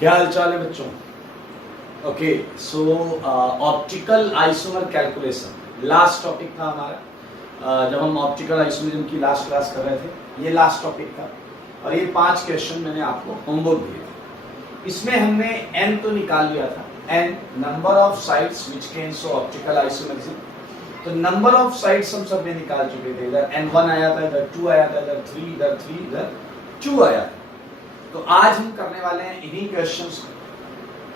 क्या हाल चाल है बच्चों? Okay, so optical isomer calculation last topic था हमारा। जब हम ऑप्टिकल आइसोमरिज्म की लास्ट क्लास कर रहे थे, ये लास्ट टॉपिक था और ये 5 क्वेश्चन मैंने आपको होमवर्क दिए थे। इसमें हमने n तो निकाल लिया था, n number of sides which can show optical isomerism. तो नंबर ऑफ साइड्स हम सब में निकाल चुके थे। इधर n1 आया था, इधर 2 आया था, इधर 3, इधर 3, इधर 2 आया था। तो आज हम करने वाले हैं इन्हीं क्वेश्चंस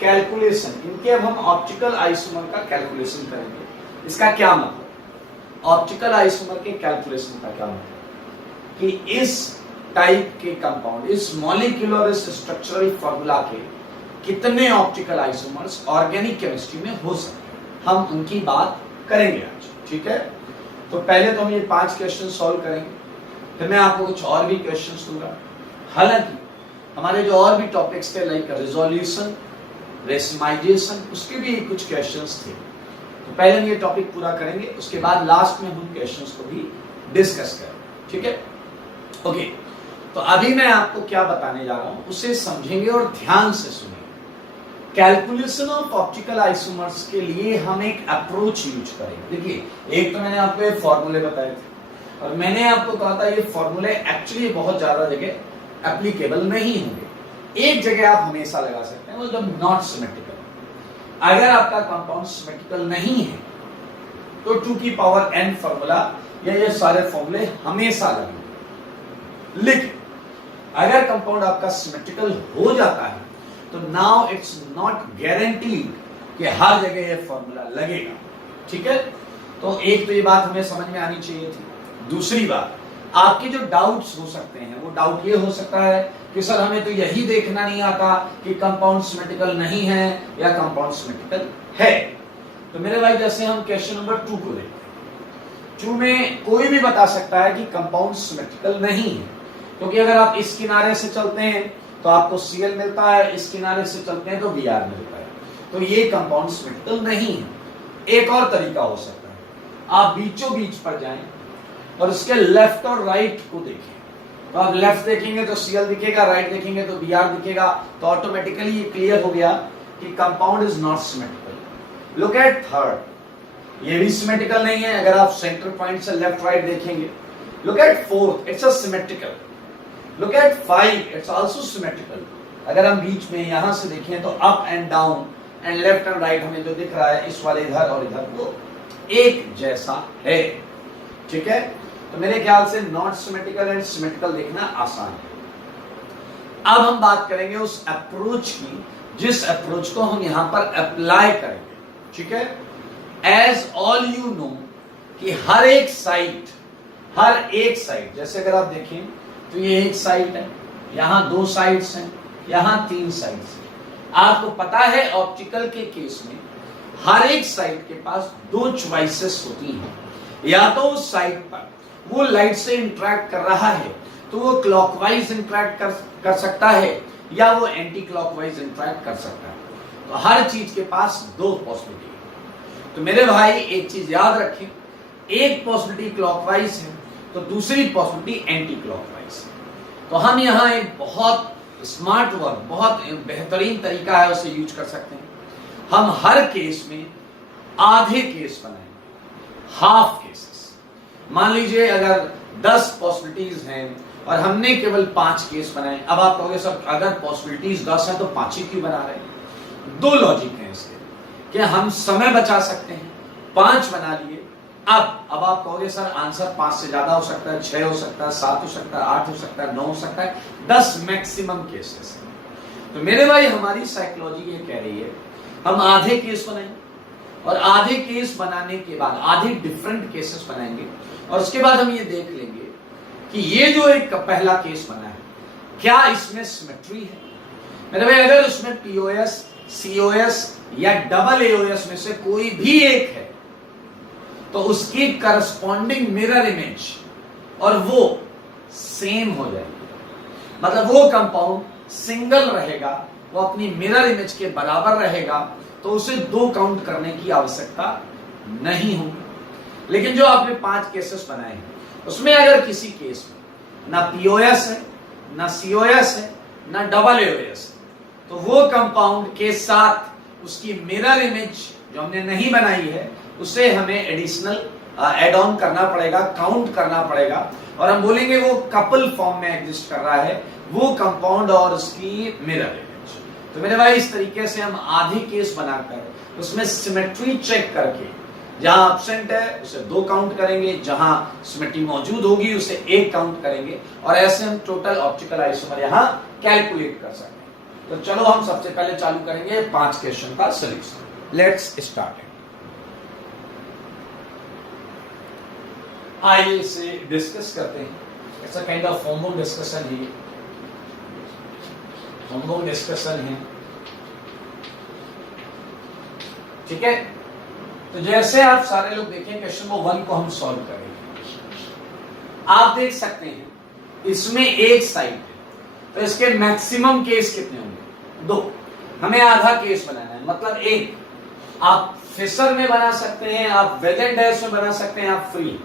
कैलकुलेशन। इनके अब हम ऑप्टिकल आइसोमर का कैलकुलेशन करेंगे। इसका क्या मतलब, ऑप्टिकल आइसोमर के कैलकुलेशन का क्या मतलब कि इस टाइप के कंपाउंड, इस मॉलिक्यूलर, इस स्ट्रक्चरल फॉर्मूला के कितने ऑप्टिकल आइसोमर्स ऑर्गेनिक केमिस्ट्री में हो सकते हैं, हम उनकी बात करेंगे आज। ठीक है, तो पहले तो हम ये 5 क्वेश्चन सॉल्व करेंगे, फिर मैं आपको कुछ और भी क्वेश्चंस दूंगा। हालांकि हमारे जो और भी टॉपिक्स थे लाइक रिजोल्यूशन, रेसिमाइजेशन, उसके भी कुछ क्वेश्चंस थे। तो पहले हम ये टॉपिक पूरा करेंगे, उसके बाद लास्ट में हम क्वेश्चंस को भी डिस्कस करेंगे। ठीक है, ओके। तो अभी मैं आपको क्या बताने जा रहा हूं उसे समझेंगे और ध्यान से सुनेंगे। कैलकुलेशन ऑफ ऑप्टिकल आइसोमर्स के लिए हम एक अप्रोच यूज करेंगे। देखिए, एक तो मैंने आपको ये फॉर्मूले बताए थे और मैंने आपको कहा था ये फॉर्मूले एक्चुअली बहुत ज्यादा जगह एप्लीकेबल नहीं होंगे। एक जगह आप हमेशा लगा सकते हैं, वो जब नॉट सिमेट्रिकल। अगर आपका कंपाउंड सिमेट्रिकल नहीं है तो 2 की पावर n फॉर्मूला या ये सारे फॉर्मूले हमेशा लगेंगे। लेकिन अगर कंपाउंड आपका सिमेट्रिकल हो जाता है तो नाउ इट्स नॉट गारंटीड कि हर जगह ये फॉर्मूला लगेगा। ठीक है, तो एक तो ये बात हमें समझ में आनी चाहिए थी। दूसरी बात, आपके जो डाउट्स हो सकते हैं, वो डाउट ये हो सकता है कि सर हमें तो यही देखना नहीं आता कि कंपाउंड सिमेट्रिकल नहीं है या कंपाउंड सिमेट्रिकल है। तो मेरे भाई, जैसे हम क्वेश्चन नंबर 2 को देखते हैं, 2 में कोई भी बता सकता है कि कंपाउंड सिमेट्रिकल नहीं है, क्योंकि अगर आप इस किनारे से चलते हैं तो आपको Cl मिलता है, इस किनारे से चलते हैं तो Br मिलता है। तो ये कंपाउंड सिमेट्रिकल नहीं है। एक और तरीका हो सकता है, आप बीचों बीच पर जाएं और उसके लेफ्ट और राइट को देखें। तो आप लेफ्ट देखेंगे तो Cl दिखेगा, राइट देखेंगे तो Br दिखेगा। तो ऑटोमेटिकली ये क्लियर हो गया कि compound is not symmetrical. Look at third, ये भी सिमेट्रिकल नहीं है। अगर आप सेंटर पॉइंट से लेफ्ट राइट देखेंगे, look at fourth, it's a symmetrical. Look at 5, it's also symmetrical. अगर हम बीच में यहां से देखें तो up and down and left and right हमें जो दिख रहा है, इस वाले इधर और इधर, वो एक जैसा है। ठीक है, तो मेरे ख्याल से नॉट सिमेट्रिकल एंड सिमेट्रिकल देखना आसान है। अब हम बात करेंगे उस अप्रोच की जिस अप्रोच को हम यहां पर अप्लाई करेंगे। ठीक है, एज ऑल यू नो कि हर एक साइड, जैसे अगर आप देखें तो ये एक साइड है, यहां 2 साइड्स हैं, यहां 3 साइड्स हैं। आपको पता है ऑप्टिकल के केस में हर एक साइड के पास 2 चॉइसेस होती हैं। या तो उस साइड पर वो लाइट से इंटरेक्ट कर रहा है तो वो क्लॉकवाइज इंटरेक्ट कर सकता है या वो एंटी क्लॉकवाइज इंटरेक्ट कर सकता है। तो हर चीज के पास 2 पॉसिबिलिटी है। तो मेरे भाई एक चीज याद रखें, एक पॉसिबिलिटी क्लॉकवाइज है तो दूसरी पॉसिबिलिटी एंटी क्लॉकवाइज है। तो हम यहाँ एक बहुत स्मार्ट वर्क, बहुत बेहतरीन तरीका है, उसे यूज कर सकते हैं। हम हर केस में आधे केस बनाएंगे, हाफ केसेस। मान लीजिए अगर 10 पॉसिबिलिटीज हैं और हमने केवल 5 केस बनाए। अब आप कहोगे सर अगर पॉसिबिलिटीज 10 है तो 5 ही क्यों बना रहे हैं? 2 लॉजिक है इसके कि हम समय बचा सकते हैं, 5 बना लिए। अब आप कहोगे सर आंसर 5 से ज्यादा हो सकता है, 6 हो सकता है, 7 हो सकता है, 8 हो सकता है, 9 हो सकता है, 10 मैक्सिमम केसेस है। तो मेरे भाई हमारी साइकोलॉजी ये कह रही है हम आधे केस बनाएंगे और आधे केस बनाने के बाद आधे डिफरेंट केसेस बनाएंगे और उसके बाद हम ये देख लेंगे कि ये जो एक पहला केस बना है क्या इसमें सिमेट्री है। मेरे भाई अगर उसमें POS, COS या डबल AOS में से कोई भी एक है तो उसकी करस्पॉन्डिंग मिरर इमेज और वो सेम हो जाएगी। मतलब वो कंपाउंड सिंगल रहेगा, वो अपनी मिरर इमेज के बराबर रहेगा, तो उसे 2 काउंट करने की आवश्यकता नहीं होगी। लेकिन जो आपने 5 केसेस बनाए हैं उसमें अगर किसी केस में ना POS है, ना COS है, ना डबल AOS है, तो वो कंपाउंड के साथ उसकी मिरर इमेज जो हमने नहीं बनाई है उसे हमें एडिशनल एड ऑन करना पड़ेगा, काउंट करना पड़ेगा, और हम बोलेंगे वो कपल फॉर्म में एग्जिस्ट कर रहा है वो कंपाउंड और उसकी मिरर इमेज। तो मेरे भाई इस तरीके से हम आधी केस बनाकर उसमें सिमेट्री चेक करके जहां एब्सेंट है उसे 2 काउंट करेंगे, जहां सिमेट्री मौजूद होगी उसे 1 काउंट करेंगे, और ऐसे हम टोटल ऑप्टिकल आइसोमर यहां कैलकुलेट कर सकते हैं। तो चलो हम सबसे पहले चालू करेंगे 5 क्वेश्चन का सॉल्यूशन। Let's start. आइए इसे डिस्कस करते हैं। It's a kind of homework discussion है, होमवर्क डिस्कशन है, ठीक है। तो जैसे आप सारे लोग देखें क्वेश्चन नंबर 1 को हम सॉल्व करेंगे। आप देख सकते हैं इसमें एक साइड है, तो इसके मैक्सिमम केस कितने होंगे? 2। हमें आधा केस बनाना है, मतलब 1 आप फिशर में बना सकते हैं, आप वेज एंड डैश में बना सकते हैं, आप फ्री।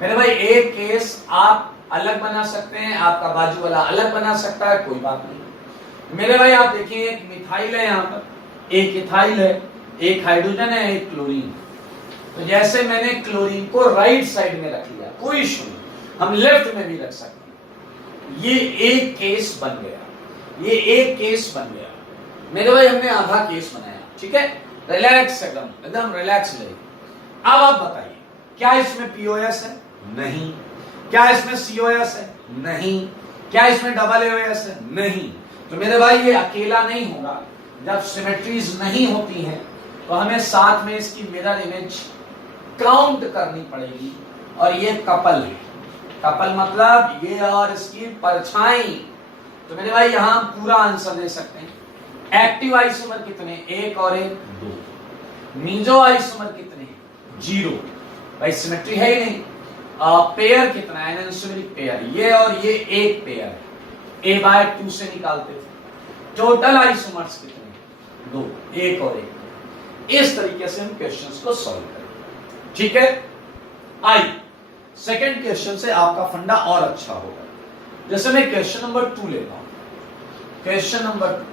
मेरे भाई एक केस आप अलग बना सकते हैं, आपका बाजू वाला अलग बना सकता है, कोई बात नहीं। मेरे भाई आप देखिए एक मिथाइल है, यहाँ पर एक इथाइल है, एक हाइड्रोजन है, एक क्लोरीन। तो जैसे मैंने क्लोरीन को राइट साइड में रख लिया, कोई इशू नहीं, हम लेफ्ट में भी रख सकते हैं। ये एक केस बन गया, ये एक केस बन गया। मेरे भाई हमने आधा केस बनाया, ठीक है। रिलैक्स एकदम एकदम रिलैक्स रहिए। अब आप बताइए क्या इसमें पीओएस है? नहीं। क्या इसमें सीओएस है? नहीं। क्या इसमें डबल एओएस है? नहीं। तो मेरे भाई ये अकेला नहीं होगा। जब सिमेट्रीज नहीं होती हैं तो हमें साथ में इसकी मिरर इमेज काउंट करनी पड़ेगी, और ये कपल है। कपल मतलब ये और इसकी परछाई। तो मेरे भाई यहां पूरा आंसर दे सकते हैं। एक्टिव आइसोमर कितने? 1 और 1 2। मीजो आइसोमर कितने? 0। भाई सिमेट्री है ही नहीं। पेयर कितना है? एनोसोमेरिक पेयर, ये और ये एक पेयर है, A/2 से निकालते थे। टोटल आइसोमर्स कितने? 2, 1 और 1। इस तरीके से हम क्वेश्चंस को सॉल्व करेंगे, ठीक है। आइए सेकंड क्वेश्चन से आपका फंडा और अच्छा होगा। जैसे मैं क्वेश्चन नंबर 2 लेता हूं। क्वेश्चन नंबर 2,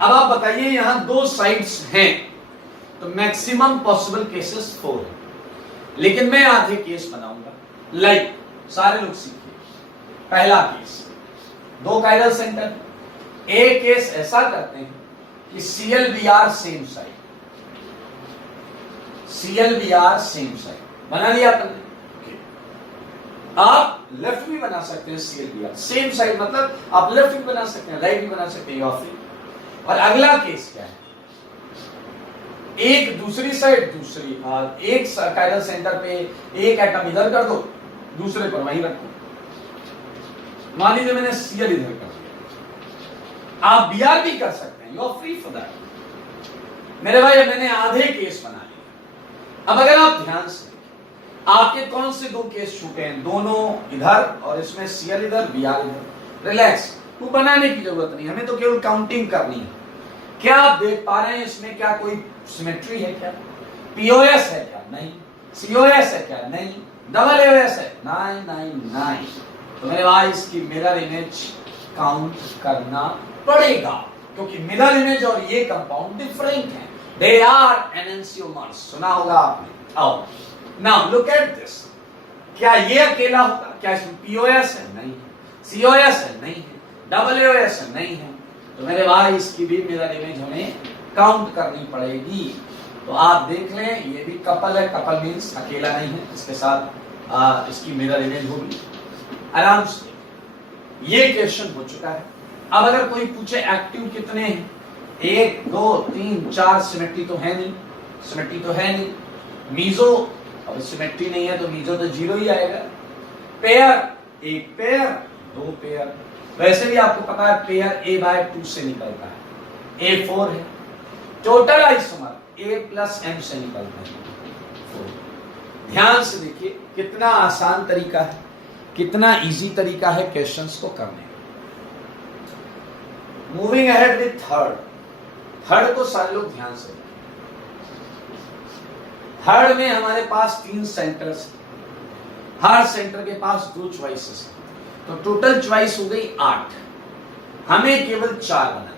अब आप बताइए यहां 2 साइड्स हैं, तो मैक्सिमम पॉसिबल केसेस 4 है, लेकिन मैं आधे केस बनाऊंगा। लाइक सारे लोग सीखिए। पहला केस 2 कायरल सेंटर। एक केस ऐसा करते हैं कि ClBr same side, ClBr same side बना लिया अपन ने। आप लेफ्ट भी बना सकते हैं, ClBr सेम साइड मतलब आप लेफ्ट भी बना सकते हैं, राइट भी बना सकते हैं, फ्री। और अगला केस क्या है? एक दूसरी साइड दूसरी, एक कायरल सेंटर पे एक एटम इधर कर दो, दूसरे पर वहीं रखो। मान लीजिए मैंने Cl इधर कर दिया, आप Br भी कर सकते हैं, you are free for that. मेरे भाई मैंने आधे केस बना लिए। अब अगर आप ध्यान से, आपके कौन से 2 केस छूटे हैं? दोनों इधर और इसमें Cl इधर, Br इधर। रिलैक्स, वो बनाने की जरूरत नहीं, हमें तो केवल काउंटिंग करनी है। क्या आप देख पा रहे हैं इसमें क्या कोई सिमेट्री है? क्या पीओएस है? क्या नहीं। सीओएस है? क्या नहीं। डबल एओएस है? नहीं। तो मेरे भाई इसकी मिरर इमेज काउंट करना पड़ेगा, क्योंकि मिरर इमेज और ये कंपाउंड डिफरेंट है। दे आर एनेंसियोमर्स, सुना होगा आपने। आओ नाउ लुक एट दिस। क्या ये अकेला होगा? क्या इसमें पीओएस है? नहीं है। सीओएस है? नहीं है। डबल एओएस है? नहीं है। तो मेरे भाई इसकी भी मिरर इमेज हमें काउंट करनी पड़ेगी। तो आप देख लें, ये भी कपल है, कपल मींस अकेला नहीं है, इसके साथ इसकी मिरर इमेज होगी आराम से। ये क्वेश्चन हो चुका है। अब अगर कोई पूछे एक्टिव कितने हैं? 1 2 3 4, सिमेट्री तो है नहीं, सिमेट्री तो है नहीं। मीजो, अब सिमेट्री नहीं है तो मीजो तो 0 ही आएगा। Pair, 1 pair 2 pair. वैसे भी आपको पता है पेयर A/2 से निकलता है, A4 है। टोटल आइसोमर A+M से निकलता है, 4। ध्यान से देखिए कितना आसान तरीका है, कितना इजी तरीका है क्वेश्चंस को करने। मूविंग अहेड विद थर्ड को सारे लोग ध्यान से। थर्ड में हमारे पास 3 सेंटर्स, हर सेंटर के पास 2 चॉइसेस, तो टोटल चॉइस हो गई 8। हमें केवल 4 बनाना है।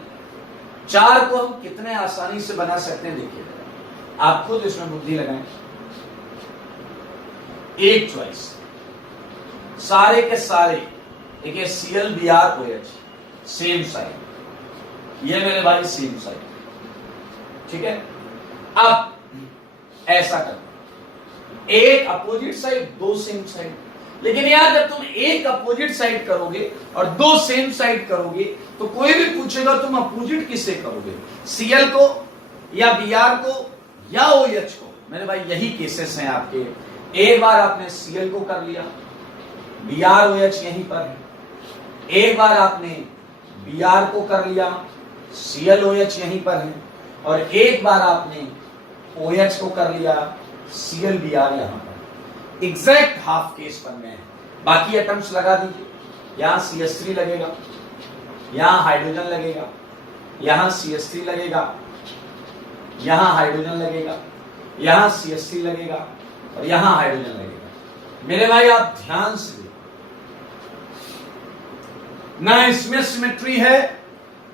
4 को हम कितने आसानी से बना सकते हैं देखिए, आप खुद इसमें बुद्धि लगाएं। एक चॉइस, सारे के सारे देखिए ClBrOH सेम साइड, ये मेरे भाई सेम साइड, ठीक है। अब ऐसा करना, एक अपोजिट साइड, 2 सेम साइड। लेकिन यार जब तुम एक अपोजिट साइड करोगे और 2 सेम साइड करोगे तो कोई भी पूछेगा तुम अपोजिट किससे करोगे, Cl को या Br को या OH को। मेरे भाई यही केसेस हैं आपके। एक बार आपने Cl को कर लिया, BrOH यहीं पर है। एक बार आपने Br को कर लिया, ClOH यहीं पर है। और एक बार आपने OH को कर लिया, ClBr यहां पर। एग्जैक्ट हाफ केस बन गए हैं। बाकी एटम्स लगा दीजिए, यहां CH3 लगेगा, यहां हाइड्रोजन लगेगा, यहां CH3 लगेगा, यहां हाइड्रोजन लगेगा, यहां CH3 लगेगा और यहां हाइड्रोजन लगेगा। मेरे भाई आप ध्यान से देखो, ना इसमें सिमेट्री है,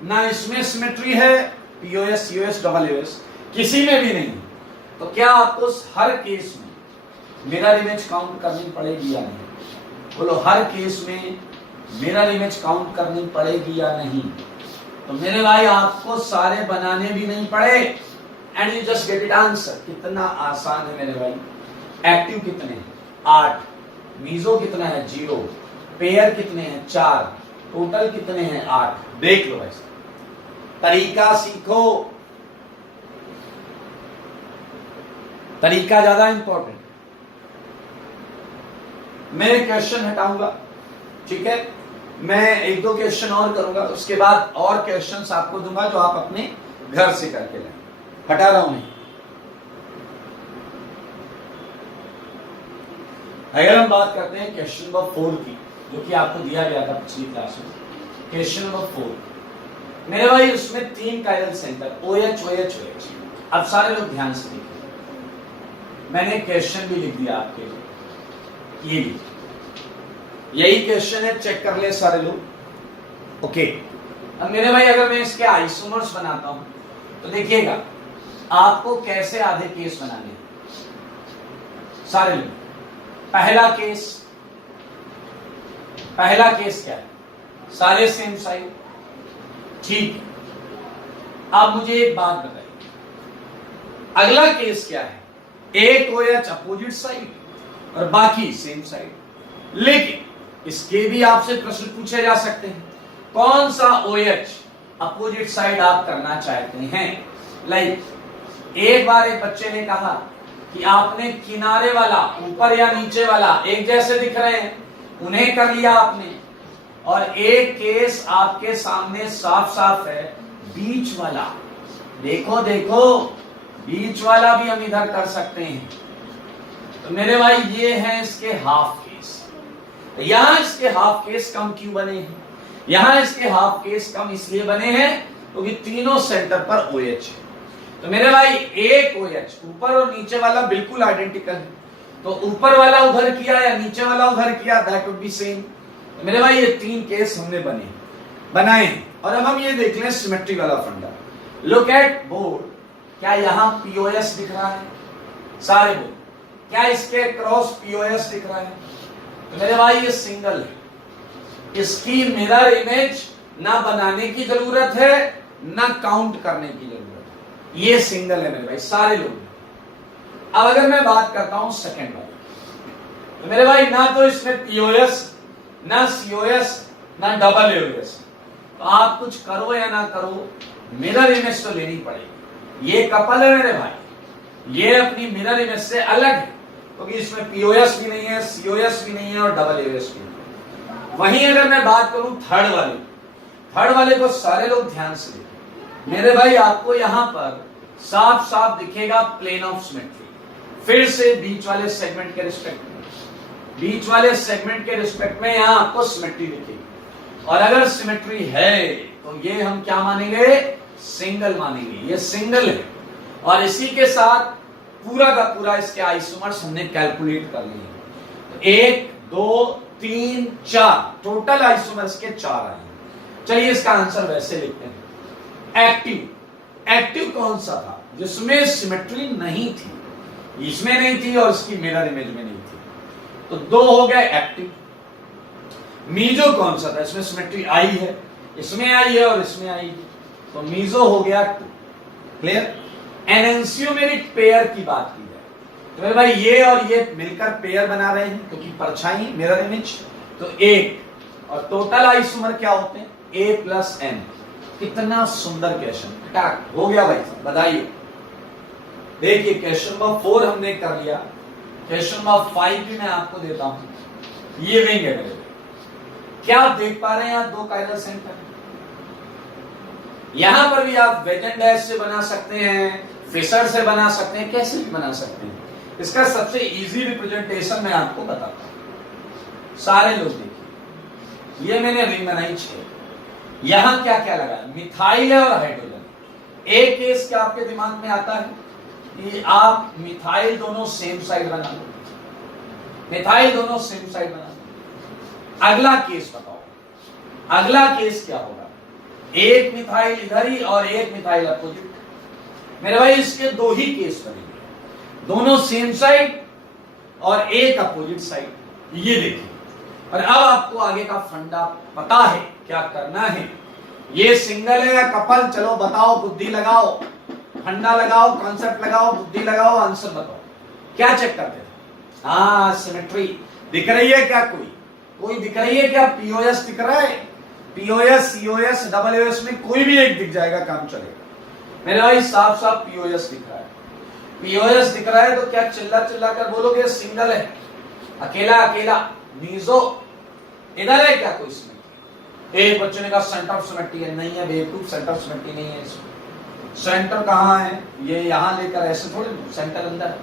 ना इसमें सिमेट्री है, POS COS OOS किसी में भी नहीं। तो क्या आपको हर केस में मिरर इमेज काउंट करनी पड़ेगी या नहीं? बोलो, हर केस में मिरर इमेज काउंट करनी पड़ेगी या नहीं? तो मेरे भाई आपको सारे बनाने भी नहीं पड़े and you just get it answer. कितना आसान है मेरे भाई। एक्टिव कितने हैं? 8। मीजो कितना है? 0। पेयर कितने हैं? 4। टोटल कितने हैं? 8। देख लो ऐसा, तरीका सीखो, तरीका ज्यादा इंपॉर्टेंट। मैं क्वेश्चन हटाऊंगा, ठीक है। मैं 1-2 क्वेश्चन और करूंगा, उसके बाद और क्वेश्चंस आपको दूंगा जो आप अपने घर से करके लें। हटा रहा हूं नहीं। अगर हम बात करते हैं क्वेश्चन नंबर 4 की, जो कि आपको दिया गया था पिछली क्लास में, क्वेश्चन नंबर 4 मेरे भाई, उसमें 3 chiral centre OH OH OH। अब सारे लोग ध्यान से देखिए, मैंने क्वेश्चन भी लिख दिया आपके लिए, ये भी यही क्वेश्चन है, चेक कर ले सारे लोग। ओके, अब मेरे भाई अगर मैं इसके आइसोमर्स बनाता हूं तो देखिएगा आपको कैसे आधे केस बनाने सारे लोग। पहला केस क्या है? सारे सेम साइड, ठीक है। अब मुझे एक बात बताइए, अगला केस क्या है? एक OH अपोजिट साइड और बाकी सेम साइड। लेकिन इसके भी आपसे प्रश्न पूछे जा सकते हैं, कौन सा OH अपोजिट साइड आप करना चाहते हैं। लाइक एक बार एक बच्चे ने कहा कि आपने किनारे वाला, ऊपर या नीचे वाला एक जैसे दिख रहे हैं, उन्हें कर लिया आपने। और एक केस आपके सामने साफ साफ है, बीच वाला। देखो देखो, बीच वाला भी हम इधर कर सकते हैं। तो मेरे भाई ये है इसके हाफ केस। तो यहां इसके हाफ केस कम क्यों बने हैं? यहां इसके हाफ केस कम इसलिए बने हैं क्योंकि तीनों सेंटर पर OH है। तो मेरे भाई एक OH, ऊपर और नीचे वाला बिल्कुल आइडेंटिकल है, तो ऊपर वाला उधर किया या नीचे वाला उधर किया, दैट वुड बी सेम। तो मेरे भाई ये 3 केस हमने बनाए हैं। और अब हम ये देख लें सिमेट्री वाला फंडा। लुक एट बोर्ड, क्या यहां POS दिख रहा है? सारे बोर्ड, क्या इसके क्रॉस POS दिख रहा है? तो मेरे भाई ये सिंगल है, इसकी मिरर इमेज ना बनाने की जरूरत है ना काउंट करने की जरूरत है। ये सिंगल है मेरे भाई, सारे लोग। अब अगर मैं बात करता हूं सेकेंड वाली, तो मेरे भाई ना तो इसमें POS, ना COS, ना OOS। तो आप कुछ करो या ना करो, मिरर इमेज तो लेनी पड़ेगी। ये कपल है मेरे भाई, ये अपनी मिरर इमेज से अलग है क्योंकि इसमें POS भी नहीं है, COS भी नहीं है और OOS भी नहीं है। वहीं अगर मैं बात करूं थर्ड वाले को सारे लोग ध्यान से देखें। मेरे भाई आपको यहां पर साफ साफ दिखेगा प्लेन ऑफ सिमेट्री। फिर से बीच वाले सेगमेंट के रिस्पेक्ट में, बीच वाले सेगमेंट के रिस्पेक्ट में यहां आपको सिमेट्री दिखेगी। और अगर सिमेट्री है तो ये हम क्या मानेंगे? सिंगल मानेंगे। ये सिंगल है और इसी के साथ पूरा का पूरा इसके आइसोमर्स हमने कैलकुलेट कर लिए। 1 2 3 4 टोटल आइसोमर्स के 4 आए। चलिए इसका आंसर वैसे लिखते हैं। एक्टिव। एक्टिव कौन सा था? जिसमें सिमेट्री नहीं थी, इसमें नहीं थी और इसकी मिरर इमेज में नहीं थी, तो दो हो गए एक्टिव। मीजो कौन सा था? इसमें सिमेट्री आई है, इसमें आई है और इसमें आई है, तो मीजो हो गया 2। क्लियर? एनेंसियोमेरिक पेयर की बात की जाए तो मेरे भाई ये और ये मिलकर पेयर बना रहे हैं, क्योंकि परछाई मिरर इमेज, तो 1 और टोटल आइसोमर क्या होते हैं? A plus N। कितना सुंदर क्वेश्चन हो गया भाई, बधाई। देखिए क्वेश्चन नंबर 4 हमने कर लिया, क्वेश्चन नंबर 5 भी मैं आपको देता हूं। ये रिंग है मेरे, क्या आप देख पा रहे हैं? यहाँ 2 काइरल सेंटर, यहां पर भी आप वेजन डैश से बना सकते हैं, फिशर से बना सकते हैं, कैसे भी बना सकते हैं। इसका सबसे इजी रिप्रेजेंटेशन मैं आपको बताता हूं। सारे लोग देखिए, ये मैंने रिंग बनाई 6, यहां क्या क्या लगा? मिथाइल है और हाइड्रोजन। एक केस क्या आपके दिमाग में आता है कि आप मिथाइल दोनों सेम साइड बना लो, मिथाइल दोनों सेम साइड बना लो। अगला केस बताओ, अगला केस क्या होगा? एक मिथाइल इधर ही और एक मिथाइल अपोजिट। मेरे भाई इसके 2 ही केस बनेंगे, दोनों सेम साइड और एक अपोजिट साइड। ये देखिए, और अब आपको आगे का फंडा पता है क्या करना है। ये सिंगल है या कपल? चलो बताओ, बुद्धि लगाओ, फंडा लगाओ, कॉन्सेप्ट लगाओ, बुद्धि लगाओ, आंसर बताओ। क्या चेक करते थे? हाँ, सिमेट्री दिख रही है क्या? कोई दिख रही है क्या? पीओएस दिख रहा है? पीओएस, सीओएस, डब्ल्यूएस में कोई भी एक दिख जाएगा, काम चलेगा। मेरे भाई साफ साफ पीओएस दिख रहा है। पीओएस दिख रहा है तो क्या चिल्ला चिल्ला कर बोलोगे सिंगल है, अकेला अकेला? मीजो इधर है क्या? कोई इसमें एक बच्चे ने कहा सेंटर ऑफ सिमेट्री है, नहीं है बेवकूफ, सेंटर ऑफ सिमेट्री नहीं है इसमें। सेंटर कहाँ है? ये यहां लेकर ऐसे थोड़े, सेंटर अंदर है।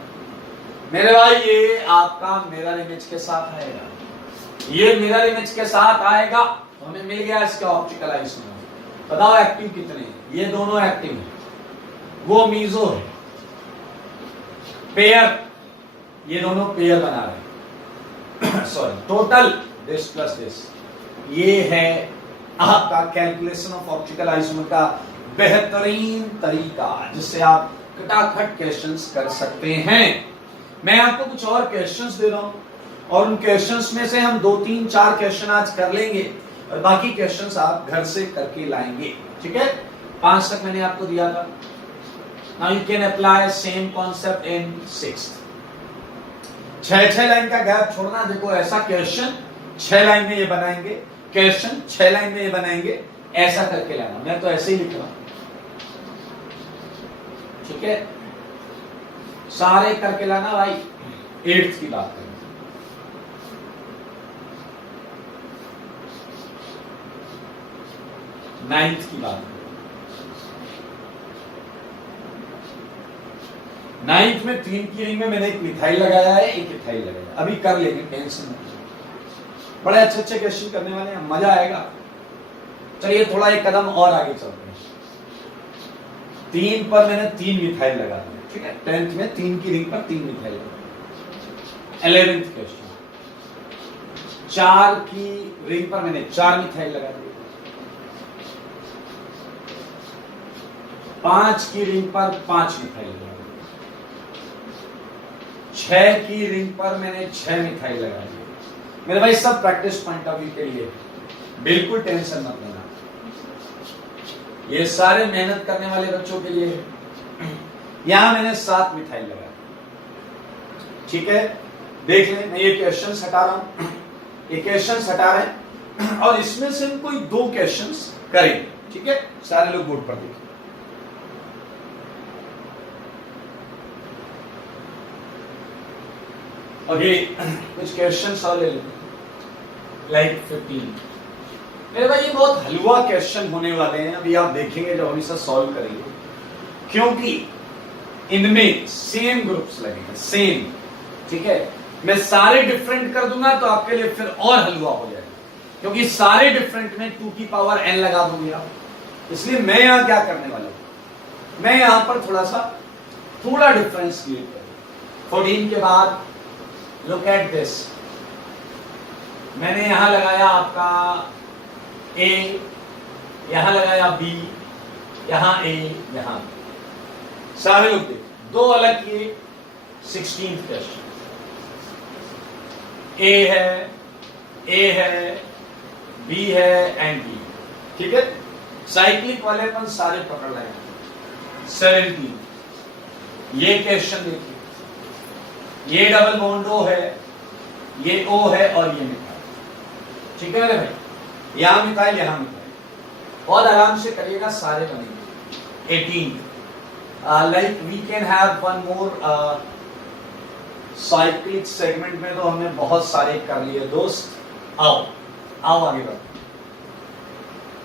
मेरे भाई ये आपका मिरर इमेज के साथ आएगा, ये मिरर इमेज के साथ आएगा, तो हमें मिल गया इसका ऑप्टिकल आइसोमर। बताओ एक्टिव कितने हैं? ये दोनों एक्टिव हैं, वो मीजो है। पेयर, ये दोनों पेयर बना रहे हैं sorry, total this plus this. ये है आपका कैलकुलेशन ऑफ ऑप्टिकल आइसोमर का बेहतरीन तरीका, जिससे आप खटाखट क्वेश्चंस कर सकते हैं। मैं आपको कुछ और क्वेश्चंस दे रहा हूं, और उन क्वेश्चंस में से हम 2, 3, 4 क्वेश्चन आज कर लेंगे, और बाकी क्वेश्चंस आप घर से करके लाएंगे। ठीक है? 5 तक मैंने आपको दिया था। Now you can apply same concept in 6th। 6 line का गैप छोड़ना। देखो ऐसा क्वेश्चन 6 लाइन में ये बनाएंगे, क्वेश्चन 6 लाइन में ये बनाएंगे, ऐसा करके लाना। मैं तो ऐसे ही लिख रहा हूं, ठीक है? सारे करके लाना भाई। 8th की बात करें, 9th की बात करें। 9th में 3 की रिंग में मैंने एक मिथाइल लगाया है, एक इथाइल लगाया है। अभी कर लेंगे, टेंशन मत। बड़े अच्छे अच्छे क्वेश्चन करने वाले हैं, मजा आएगा। चलिए थोड़ा एक कदम और आगे चलते हैं। 3 पर मैंने 3 मिथाइल लगा दिए, ठीक है? 10th में 3 की रिंग पर 3 मिथाइल लगा। 11th क्वेश्चन, 4 की रिंग पर मैंने 4 मिथाइल लगा दिए। 5 की रिंग पर 5 मिथाइल लगा दिए। 6 की रिंग पर मैंने 6 मिथाइल लगा दिए। मेरे भाई सब प्रैक्टिस पॉइंट ऑफ व्यू के लिए, बिल्कुल टेंशन मत लेना। ये सारे मेहनत करने वाले बच्चों के लिए है। यहां मैंने 7 मिथाइल लगाया, ठीक है? देख लें, मैं ये क्वेश्चन हटा रहा हूं, ये क्वेश्चन हटा रहे हैं, और इसमें से हम कोई 2 क्वेश्चन करेंगे, ठीक है? सारे लोग बोर्ड पर देखिए। अभी कुछ क्वेश्चन और ले लेते, लाइक 15। मेरे भाई ये बहुत हलवा क्वेश्चन होने वाले हैं, अभी आप देखेंगे जब हम इसे सॉल्व करेंगे, क्योंकि इनमें सेम ग्रुप्स लगेंगे, सेम, ठीक है? मैं सारे डिफरेंट कर दूंगा तो आपके लिए फिर और हलवा हो जाएगा, क्योंकि सारे डिफरेंट में 2 की पावर n लगा दूंगी आप। इसलिए मैं यहां क्या करने वाला हूं, मैं यहां पर थोड़ा डिफरेंस क्रिएट करूं। 14 के बाद लुक एट दिस, मैंने यहां लगाया आपका A, यहां लगाया B, यहां ए, यहां सारे लोग देखो, दो अलग किए। 16th क्वेश्चन, ए है, बी है एंड बी, ठीक है। साइक्लिक वाले अपन सारे पकड़ रहे हैं। 17, ये क्वेश्चन देखिए, ये डबल बॉन्ड ओ है, ये ओ है और ये मिथाइल, ठीक है मेरे भाई, यहां मिथाइल यहां मिथाइल, और आराम से करिएगा, सारे बनेंगे। 18, like we can have one more cyclic segment में, तो हमने बहुत सारे कर लिए दोस्त। आओ आगे बढ़ो।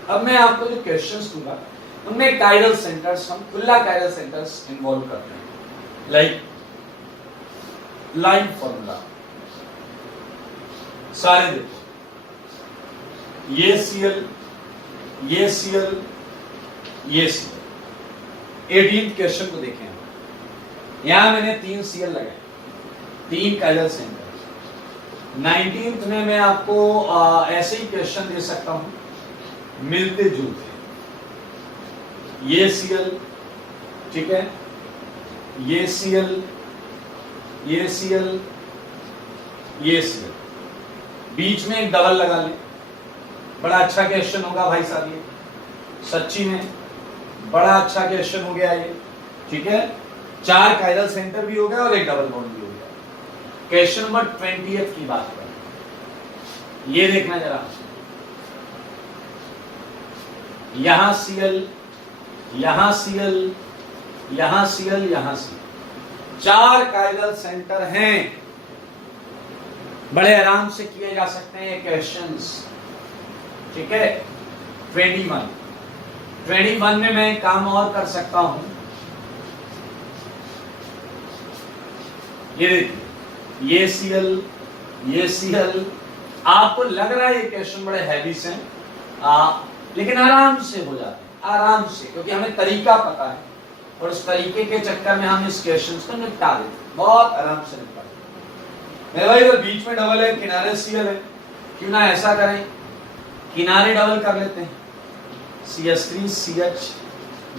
अब मैं आपको जो क्वेश्चंस दूंगा उनमें कायरल सेंटर्स, हम खुला कायरल सेंटर्स इन्वॉल्व करते हैं, लाइक लाइन फॉर्मूला, सारे देखो, ये Cl, ये Cl, ये Cl। 18th क्वेश्चन को देखें, यहां मैंने 3 Cl लगाए, 3 कायरल सेंटर। 19th में मैं आपको ऐसे ही क्वेश्चन दे सकता हूं, मिलते जुलते, ये Cl, ठीक है, ये Cl, ये Cl, ये Cl, बीच में एक डबल लगा ले, बड़ा अच्छा क्वेश्चन होगा भाई साहब, ये सच्ची में बड़ा अच्छा क्वेश्चन हो गया ये, ठीक है। 4 कायरल सेंटर भी हो गया और एक डबल बॉन्ड भी हो गया। क्वेश्चन नंबर 20th की बात करें, ये देखना जरा, यहां Cl, यहां Cl, यहां Cl, यहां Cl, 4 कायरल सेंटर हैं, बड़े आराम से किए जा सकते हैं क्वेश्चंस, ठीक है। 21 में मैं काम और कर सकता हूं, ये देखिए, ये Cl, ये Cl, आपको लग रहा है ये क्वेश्चन बड़े हैवी से, लेकिन आराम से हो जाते हैं, आराम से, क्योंकि हमें तरीका पता है और उस तरीके के चक्कर में हम इस क्वेश्चन को निपटा देते हैं, बहुत आराम से निपटा देते। मेरे भाई इधर बीच में डबल है, किनारे Cl है, क्यों ना ऐसा करें, किनारे डबल कर लेते हैं, CH3 CH,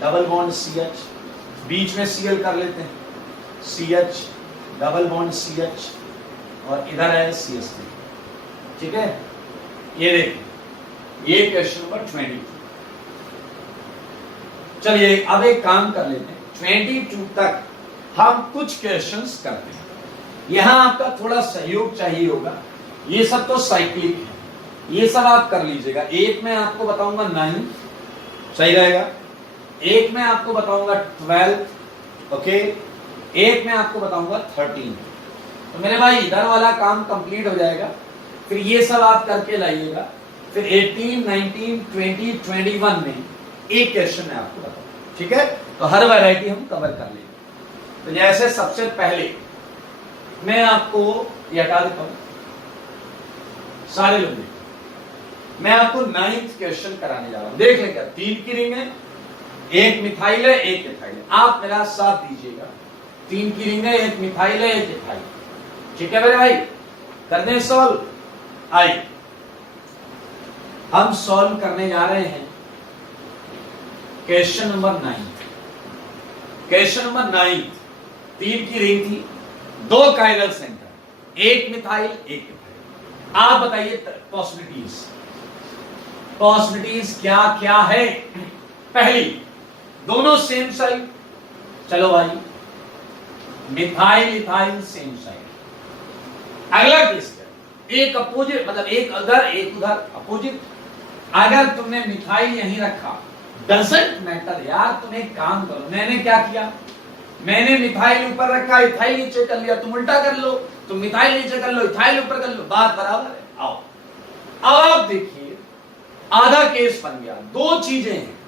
double bond CH, बीच में Cl कर लेते हैं, CH, डबल बॉन्ड CH, और इधर है CH3, ठीक है। ये देखिए, ये क्वेश्चन नंबर 22। चलिए अब एक काम कर लेते हैं, 22 तक हम कुछ क्वेश्चंस करते हैं, यहां आपका थोड़ा सहयोग चाहिए होगा, ये सब तो साइक्लिक है, ये सब आप कर लीजिएगा। एक मैं आपको बताऊंगा 9, सही रहेगा, एक मैं आपको बताऊंगा 12, ओके, एक मैं आपको बताऊंगा 13। तो मेरे भाई इधर वाला काम कंप्लीट हो जाएगा, फिर ये सब आप करके लाइएगा, फिर 18, 19, 20, 21 में एक क्वेश्चन मैं आपको बताऊंगा, ठीक है। तो हर वैरायटी हम कवर कर लेंगे। तो जैसे सबसे पहले मैं आपको ये हटा देता हूं, सारे लोग देखो, मैं आपको 9th क्वेश्चन कराने जा रहा हूं, देख लेगा, 3 की रिंग है, एक मिथाइल है, एक इथाइल है, आप मेरा साथ दीजिएगा, 3 की रिंग है, एक मिथाइल है, एक इथाइल, ठीक है मेरे भाई, कर दें सॉल्व। आइए हम सॉल्व करने जा रहे हैं क्वेश्चन नंबर 9। क्वेश्चन नंबर 9, 3 की रिंग थी, 2 कायरल सेंटर, एक मिथाइल एक इथाइल, आप बताइए पॉसिबिलिटीज क्या क्या है। पहली, दोनों सेम साइड, चलो भाई, मिथाइल इथाइल सेम साइड। अगला केस एक अपोजिट, मतलब एक उधर एक उधर, अपोजिट। अगर तुमने मिथाइल यहीं रखा, डजंट मैटर यार, तुम एक काम करो, मैंने क्या किया, मैंने मिथाइल ऊपर रखा, इथाइल नीचे कर लिया, तुम उल्टा कर लो, तुम मिथाइल नीचे कर लो, इथाइल ऊपर कर लो, बात बराबर है। आओ अब आप देखिए, आधा केस बन गया, 2 चीजें हैं,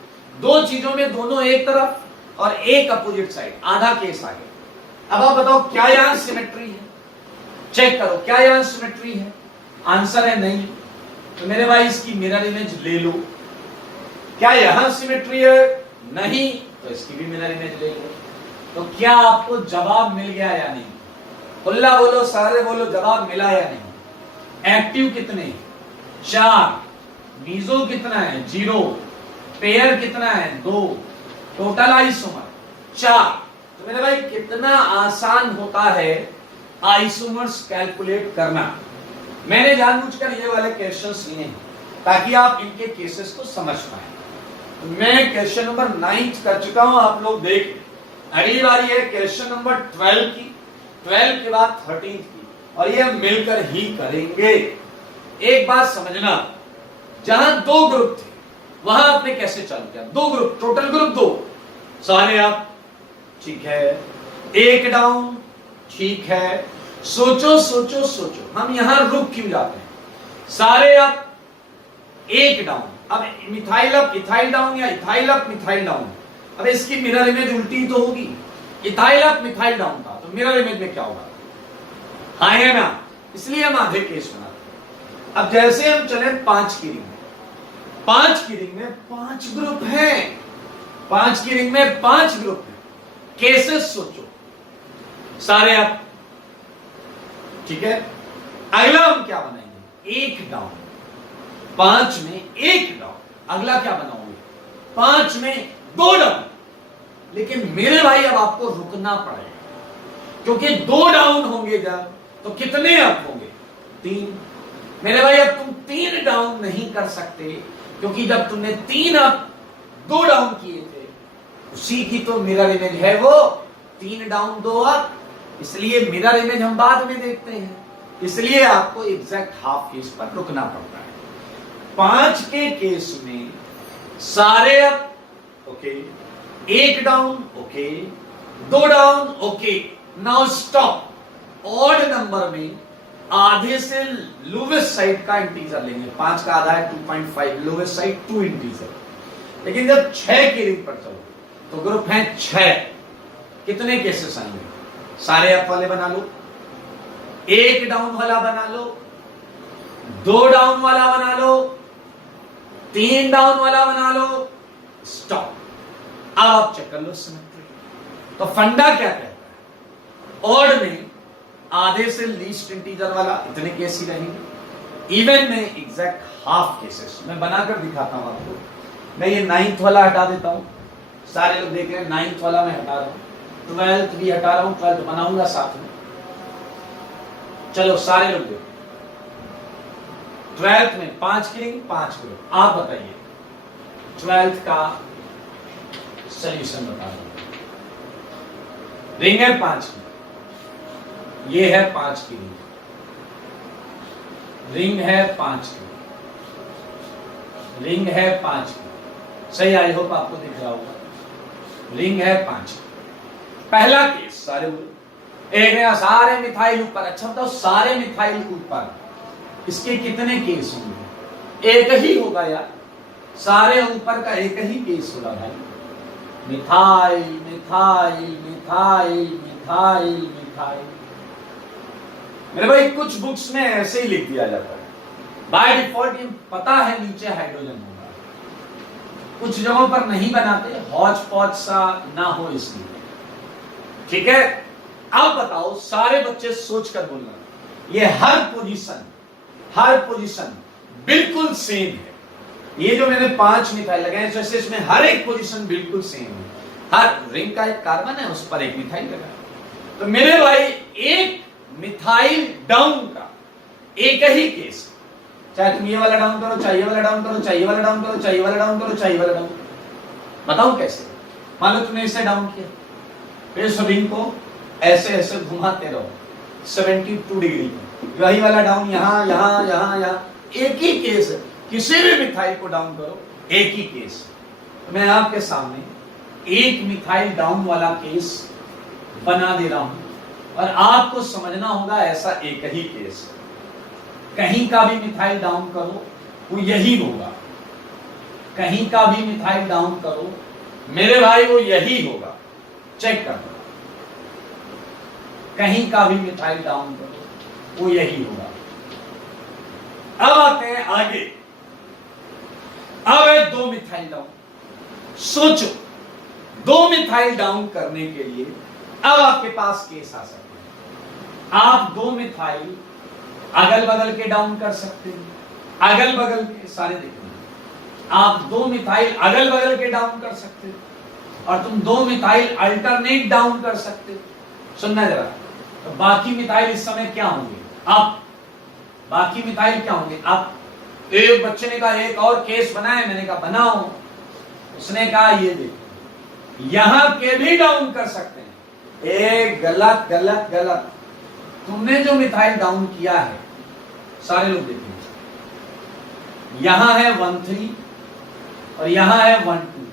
2 चीजों में दोनों एक तरफ और एक अपोजिट साइड, आधा केस आ गया। अब आप बताओ क्या यहां सिमेट्री है, चेक करो क्या यहां सिमेट्री है, आंसर है नहीं, तो मेरे भाई इसकी मिरर इमेज ले लो। क्या यहां सिमेट्री है, नहीं, तो इसकी भी मिरर इमेज ले लो। तो क्या आपको जवाब मिल गया या नहीं, खुला बोलो, सारे बोलो, जवाब मिला या नहीं। एक्टिव कितने, 4, मीजो कितना है 0, पेयर कितना है 2, टोटल आइसोमर 4। तो मेरे भाई कितना आसान होता है आइसोमर्स कैलकुलेट करना। मैंने जानबूझकर ये वाले क्वेश्चंस लिए हैं ताकि आप इनके केसेस को समझ पाए। मैं क्वेश्चन नंबर 9 कर चुका हूं, आप लोग देख। अगली बारी है क्वेश्चन नंबर 12 की, 12 के बाद 13 की, और ये हम मिलकर ही करेंगे। एक बात समझना, जहां 2 ग्रुप थे वहां आपने कैसे चालू किया? 2 ग्रुप, टोटल ग्रुप 2, सारे आप, ठीक है। 1 डाउन, ठीक है। सोचो सोचो सोचो, हम यहां रुक क्यों जाते हैं? सारे आप 1 डाउन, अब मिथाइल अप इथाइल डाउन या इथाइल अप मिथाइल डाउन। अब इसकी मिरर इमेज उल्टी तो होगी। इथाइल अप मिथाइल डाउन था तो मिरर इमेज में क्या होगा? हाँ है ना, इसलिए हम आधे केस बनाते हैं। अब जैसे हम चले 5 की रिंग में, 5 की रिंग में 5 ग्रुप हैं, 5 की रिंग में 5 ग्रुप हैं। केसेस सोचो सारे आप, ठीक है। अगला हम क्या बनाएंगे? 1 डाउन, 5 में 1 डाउन। अगला क्या बनाओगे? 5 में 2 डाउन। लेकिन मेरे भाई अब आपको रुकना पड़ेगा, क्योंकि 2 डाउन होंगे जब, तो कितने अप होंगे? 3। मेरे भाई अब तुम 3 डाउन नहीं कर सकते, क्योंकि जब तुमने 3 अप 2 डाउन किए थे, उसी की तो मिरर इमेज है वो 3 डाउन 2 अप। इसलिए मिरर इमेज हम बाद में देखते हैं, इसलिए आपको एग्जैक्ट हाफ केस पर रुकना पड़ता है। 5 के केस में सारे up, okay, 1 down, okay, 2 down, okay. Now stop. Odd number में आधे से लोवेस्ट साइड का इंटीजर लेंगे। 5 का आधा है 2.5, लोवेस्ट साइड 2 इंटीजर। लेकिन जब 6 की रिंग पर चलो तो ग्रुप है 6। कितने केसेस आएंगे? सारे अप वाले बना लो, 1 डाउन वाला बना लो, 2 डाउन वाला बना लो, 3 डाउन वाला बना लो, स्टॉप। अब आप चेक कर लो सिमेट्री। तो फंडा क्या कहता है? ऑड में आधे से लीस्ट इंटीजर वाला इतने केस ही रहेंगे। इवन में एग्जैक्ट हाफ केसेस मैं बनाकर दिखाता हूं आपको। मैं ये 9th वाला हटा देता हूं, सारे लोग देख रहे हैं 9th वाला मैं हटा रहा हूं, 12th भी हटा रहा हूं, 12th बनाऊंगा साथ में। चलो सारे लोग देखो, 12th में 5 की रिंग 5 ग्रुप। आप बताइए 12th का सॉल्यूशन बता दो। रिंग है 5 की, ये है 5 की रिंग, रिंग है 5 की, रिंग है 5 की। सही, आई होप आपको दिख रहा होगा। रिंग है 5 की। पहला केस सारे एक है सारे मिथाइल ऊपर। अच्छा बताओ, सारे मिथाइल ऊपर, इसके कितने केस होंगे? एक ही होगा यार, सारे ऊपर का एक ही केस होगा भाई। Methyl methyl methyl methyl methyl. मेरे भाई कुछ बुक्स में ऐसे ही लिख दिया जाता है, बाय डिफॉल्ट ये पता है नीचे हाइड्रोजन होगा। कुछ जगहों पर नहीं बनाते, हौच पौच सा ना हो इसलिए, ठीक है। अब बताओ, सारे बच्चे सोचकर बोलना, ये हर पोजीशन बिल्कुल सेम है। ये जो मैंने 5 मिथाइल लगाए, जैसे इसमें हर एक पोजीशन बिल्कुल सेम है। हर रिंग का एक कार्बन है, उस पर एक मिथाइल लगा है। तो मेरे भाई एक मिथाइल डाउन का एक ही केस, चाहे तुम ये वाला डाउन करो, चाहे ये वाला डाउन करो, चाहे ये वाला डाउन करो, चाहे ये वाला डाउन करो, चाहे ये वाला डाउन। बताओ कैसे? मान लो तुमने इसे डाउन किया, फिर इस रिंग को ऐसे ऐसे घुमाते रहो 72 डिग्री, वही वाला डाउन यहां यहां यहां यहां। एक ही केस है, किसी भी मिथाइल को डाउन करो एक ही केस। तो मैं आपके सामने एक मिथाइल डाउन वाला केस बना दे रहा हूं, और आपको समझना होगा ऐसा एक ही केस है। कहीं का भी मिथाइल डाउन करो वो यही होगा, कहीं का भी मिथाइल डाउन करो मेरे भाई वो यही होगा। चेक कर लो, कहीं का भी मिथाइल डाउन करो वो यही होगा। अब आते हैं आगे। अब है 2 मिथाइल डाउन। सोचो 2 मिथाइल डाउन करने के लिए अब आपके पास केस आ सकते हैं। आप 2 मिथाइल अगल बगल के डाउन कर सकते हैं, अगल बगल के सारे देखना। आप 2 मिथाइल अगल बगल के डाउन कर सकते हैं, और तुम 2 मिथाइल अल्टरनेट डाउन कर सकते हो। सुनना जरा, तो बाकी मिथाइल इस समय क्या होंगे? अब बाकी मिथाइल क्या होंगे? अब एक बच्चे ने कहा एक और केस बनाए, मैंने कहा बनाओ। उसने कहा ये देखो यहां के भी डाउन कर सकते हैं। एक गलत गलत गलत, तुमने जो मिथाइल डाउन किया है सारे लोग देखेंगे, यहां है 1,3 और यहां है 1,2,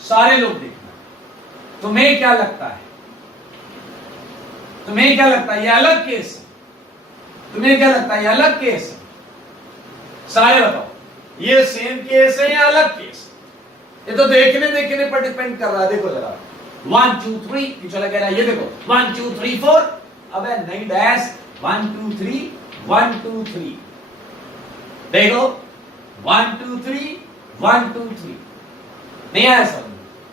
सारे लोग देखना। तुम्हें क्या लगता है? तुम्हें क्या लगता है ये अलग केस है? तुम्हें क्या लगता है ये अलग केस है? सारे बताओ, ये सेम केस है या अलग केस है? ये तो देखने पर डिपेंड कर रहा है। देखो जरा 1 2 3 चला कह रहा है, ये देखो 1 2 3 4, अबे नहीं डैश 1 2 3 1 2 3, देखो 1 2 3 1 2 3, नहीं आया समझ?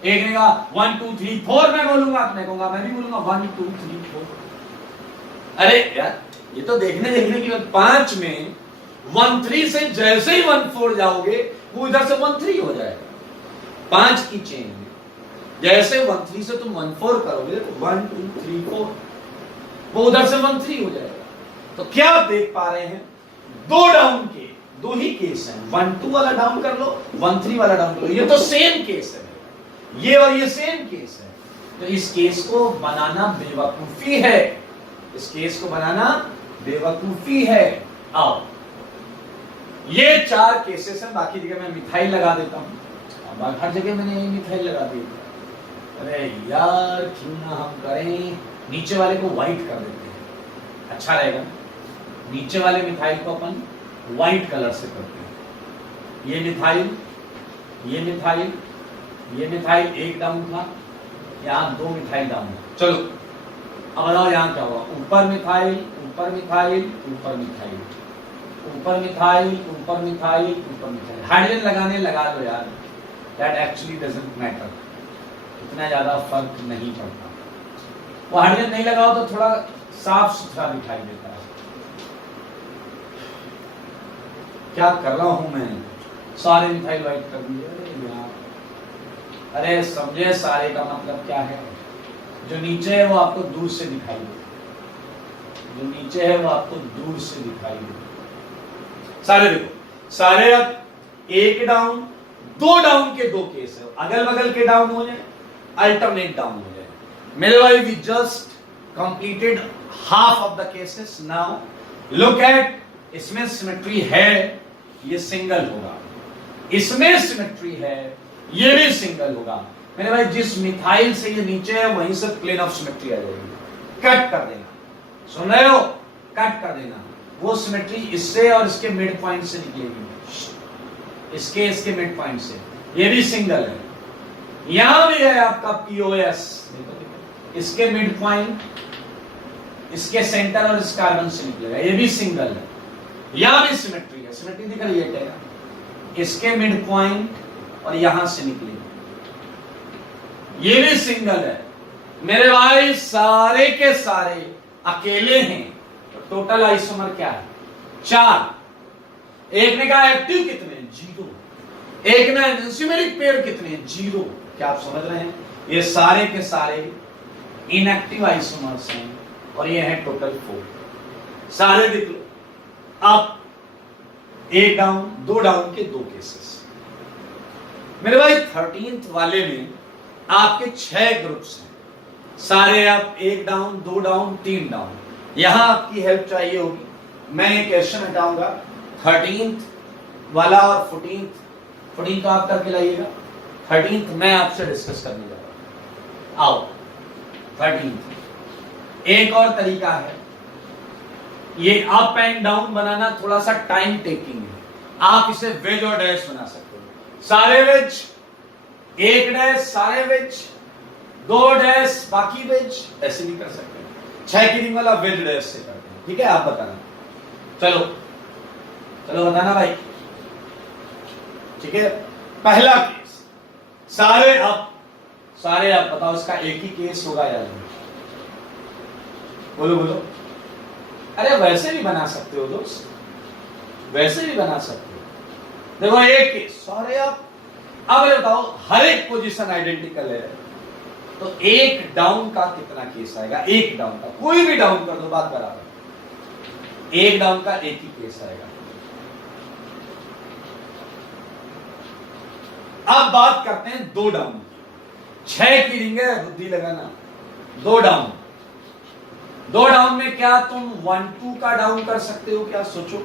एक ने कहा 1 2 3 4 मैं बोलूंगा, मैं कहूंगा मैं भी बोलूंगा 1 2 3 4। अरे यार ये तो देखने की बात। 5 में 1 3 से जैसे ही 1 4 जाओगे वो इधर से 1 3 हो जाएगा। 5 की चेन में जैसे 1 3 से तुम 1 4 करोगे तो 1 2 3 4 वो उधर से 1 3 हो जाएगा। तो क्या आप देख पा रहे हैं? 2 डाउन के 2 ही केस हैं। 1 2 वाला डाउन कर लो, 1 3 वाला डाउन कर लो, ये तो सेम केस है। ये और ये सेम केस है। तो इस केस को बनाना बेवकूफी है। इस केस को बनाना बेवकूफी है। आओ, ये 4 केसेस हैं, बाकी जगह मैं मिथाइल लगा देता हूं। हर जगह मैंने यही मिथाइल लगा दी। अरे यार क्यों ना हम करें, नीचे वाले को व्हाइट कर देते हैं, अच्छा रहेगा। नीचे वाले मिथाइल को अपन व्हाइट कलर से करते हैं। ये मिथाइल, ये मिथाइल, ये मिथाइल एक डाउन था, यहाँ 2 मिथाइल डाउन था। चलो अब बताओ यहाँ क्या हुआ? ऊपर मिथाइल, ऊपर मिथाइल, ऊपर मिथाइल, ऊपर मिथाइल, ऊपर मिथाइल, ऊपर मिथाइल। हाइड्रोजन लगाने लगा लो यार, दैट एक्चुअली डजंट मैटर, इतना ज्यादा फर्क नहीं पड़ता। वो हाइड्रोजन नहीं लगाओ तो थोड़ा साफ सुथरा दिखाई देता है। क्या कर रहा हूं मैं? सारे मिथाइल व्हाइट कर दिए। अरे यार, अरे समझे सारे का मतलब क्या है? जो नीचे है वो आपको दूर से दिखाई दे, जो नीचे है वो आपको दूर से दिखाई दे। सारे देखो, सारे अब 1 डाउन 2 डाउन के 2 केस है। अगल बगल के डाउन हो जाए, अल्टरनेट डाउन हो जाए। मेरे भाई we just completed half of the cases. Now look at, इसमें सिमेट्री है, ये सिंगल होगा। इसमें सिमेट्री है, ये भी सिंगल होगा। मेरे भाई जिस मिथाइल से ये नीचे है वहीं से प्लेन ऑफ सिमेट्री आ जाएगी। कट कर देना, सुन रहे हो? कट कर देना। वो सिमेट्री इससे और इसके मिड पॉइंट से निकलेगी, इसके मिड पॉइंट से। ये भी सिंगल है। यहां भी है आपका पीओएस, इसके मिड पॉइंट, इसके सेंटर और इस कार्बन से निकलेगा, ये भी सिंगल है। यहां भी सिमेट्री है, सिमेट्री दिख रही है क्या? इसके मिड पॉइंट और यहां से निकलेगा, ये भी सिंगल है। मेरे भाई सारे के सारे अकेले हैं, तो टोटल आइसोमर क्या है? 4। एक ने कहा एक्टिव कितने? 0। एक ने एंजियोमेरिक पेयर कितने? 0। क्या आप समझ रहे हैं? ये सारे के सारे इनएक्टिव आइसोमर्स हैं और ये है टोटल 4। सारे देख लो। अब 1 डाउन 2 डाउन के 2 केसेस। मेरे भाई 13th वाले में आपके 6 ग्रुप्स हैं, सारे आप 1 डाउन 2 डाउन 3 डाउन। यहां आपकी हेल्प चाहिए होगी। मैं एक क्वेश्चन हटाऊंगा 13th वाला और 14th तो आप करके लाइएगा। 13th मैं आपसे डिस्कस करने जा रहा हूं। आओ 13th एक और तरीका है, ये अप एंड डाउन बनाना थोड़ा सा टाइम टेकिंग है। आप इसे वेज और डैश बना सकते हो। सारे वेज, 1 डैश सारे वेज, 2 डैश बाकी वेज, ऐसे भी कर सकते हैं। 6 की रिंग वाला वेज डैश से करते हैं। ठीक है, आप बताना। चलो चलो बताना भाई। ठीक है, पहला केस, सारे आप बताओ, इसका एक ही केस होगा यार? बोलो बोलो। अरे वैसे भी बना सकते हो दोस्त, वैसे भी बना सकते हो। देखो एक केस, सारे आप। अब बताओ, हर एक पोजीशन आइडेंटिकल है, तो एक डाउन का कितना केस आएगा? एक डाउन का, कोई भी डाउन कर दो, बात बराबर। एक डाउन का एक ही केस आएगा। अब बात करते हैं दो डाउन की। 6 की रिंग है, बुद्धि लगाना। दो डाउन, दो डाउन में क्या तुम 1-2 का डाउन कर सकते हो? क्या सोचो,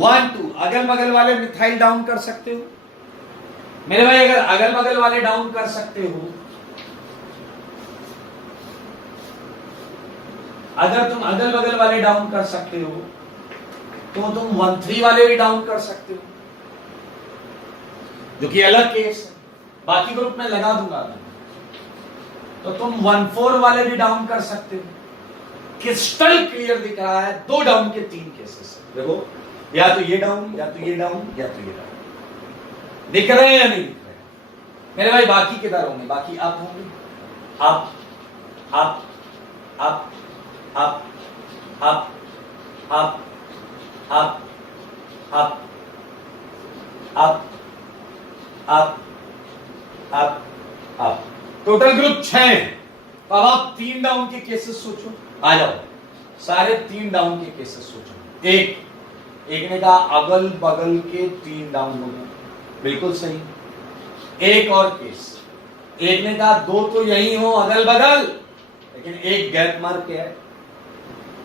1-2 अगल बगल वाले मिथाइल डाउन कर सकते हो मेरे भाई? अगर अगल बगल वाले डाउन कर सकते हो, अगर तुम अगल बगल वाले डाउन कर सकते हो तो तुम 1-3 वाले भी डाउन कर सकते हो, जो कि अलग केस है, बाकी ग्रुप में लगा दूंगा मैं। तो तुम 1-4 वाले भी डाउन कर सकते हो। क्रिस्टल क्लियर दिख रहा है, दो डाउन के 3 केसेस देखो, या तो ये डाउन, या तो ये डाउन, या तो ये डाउन। दिख रहे हैं या नहीं दिख रहे मेरे भाई? बाकी किधर होंगे? बाकी अप होंगे, up up up up up up up up up up up up. Total group 6। तो अब आप 3 डाउन के केसेस सोचो, आ जाओ सारे 3 डाउन के केसेस सोचो। एक ने कहा अगल बगल के 3 डाउन हो गए, बिल्कुल सही। एक और केस, एक ने कहा 2 तो यही हो अगल बगल, लेकिन एक गैप मार के है।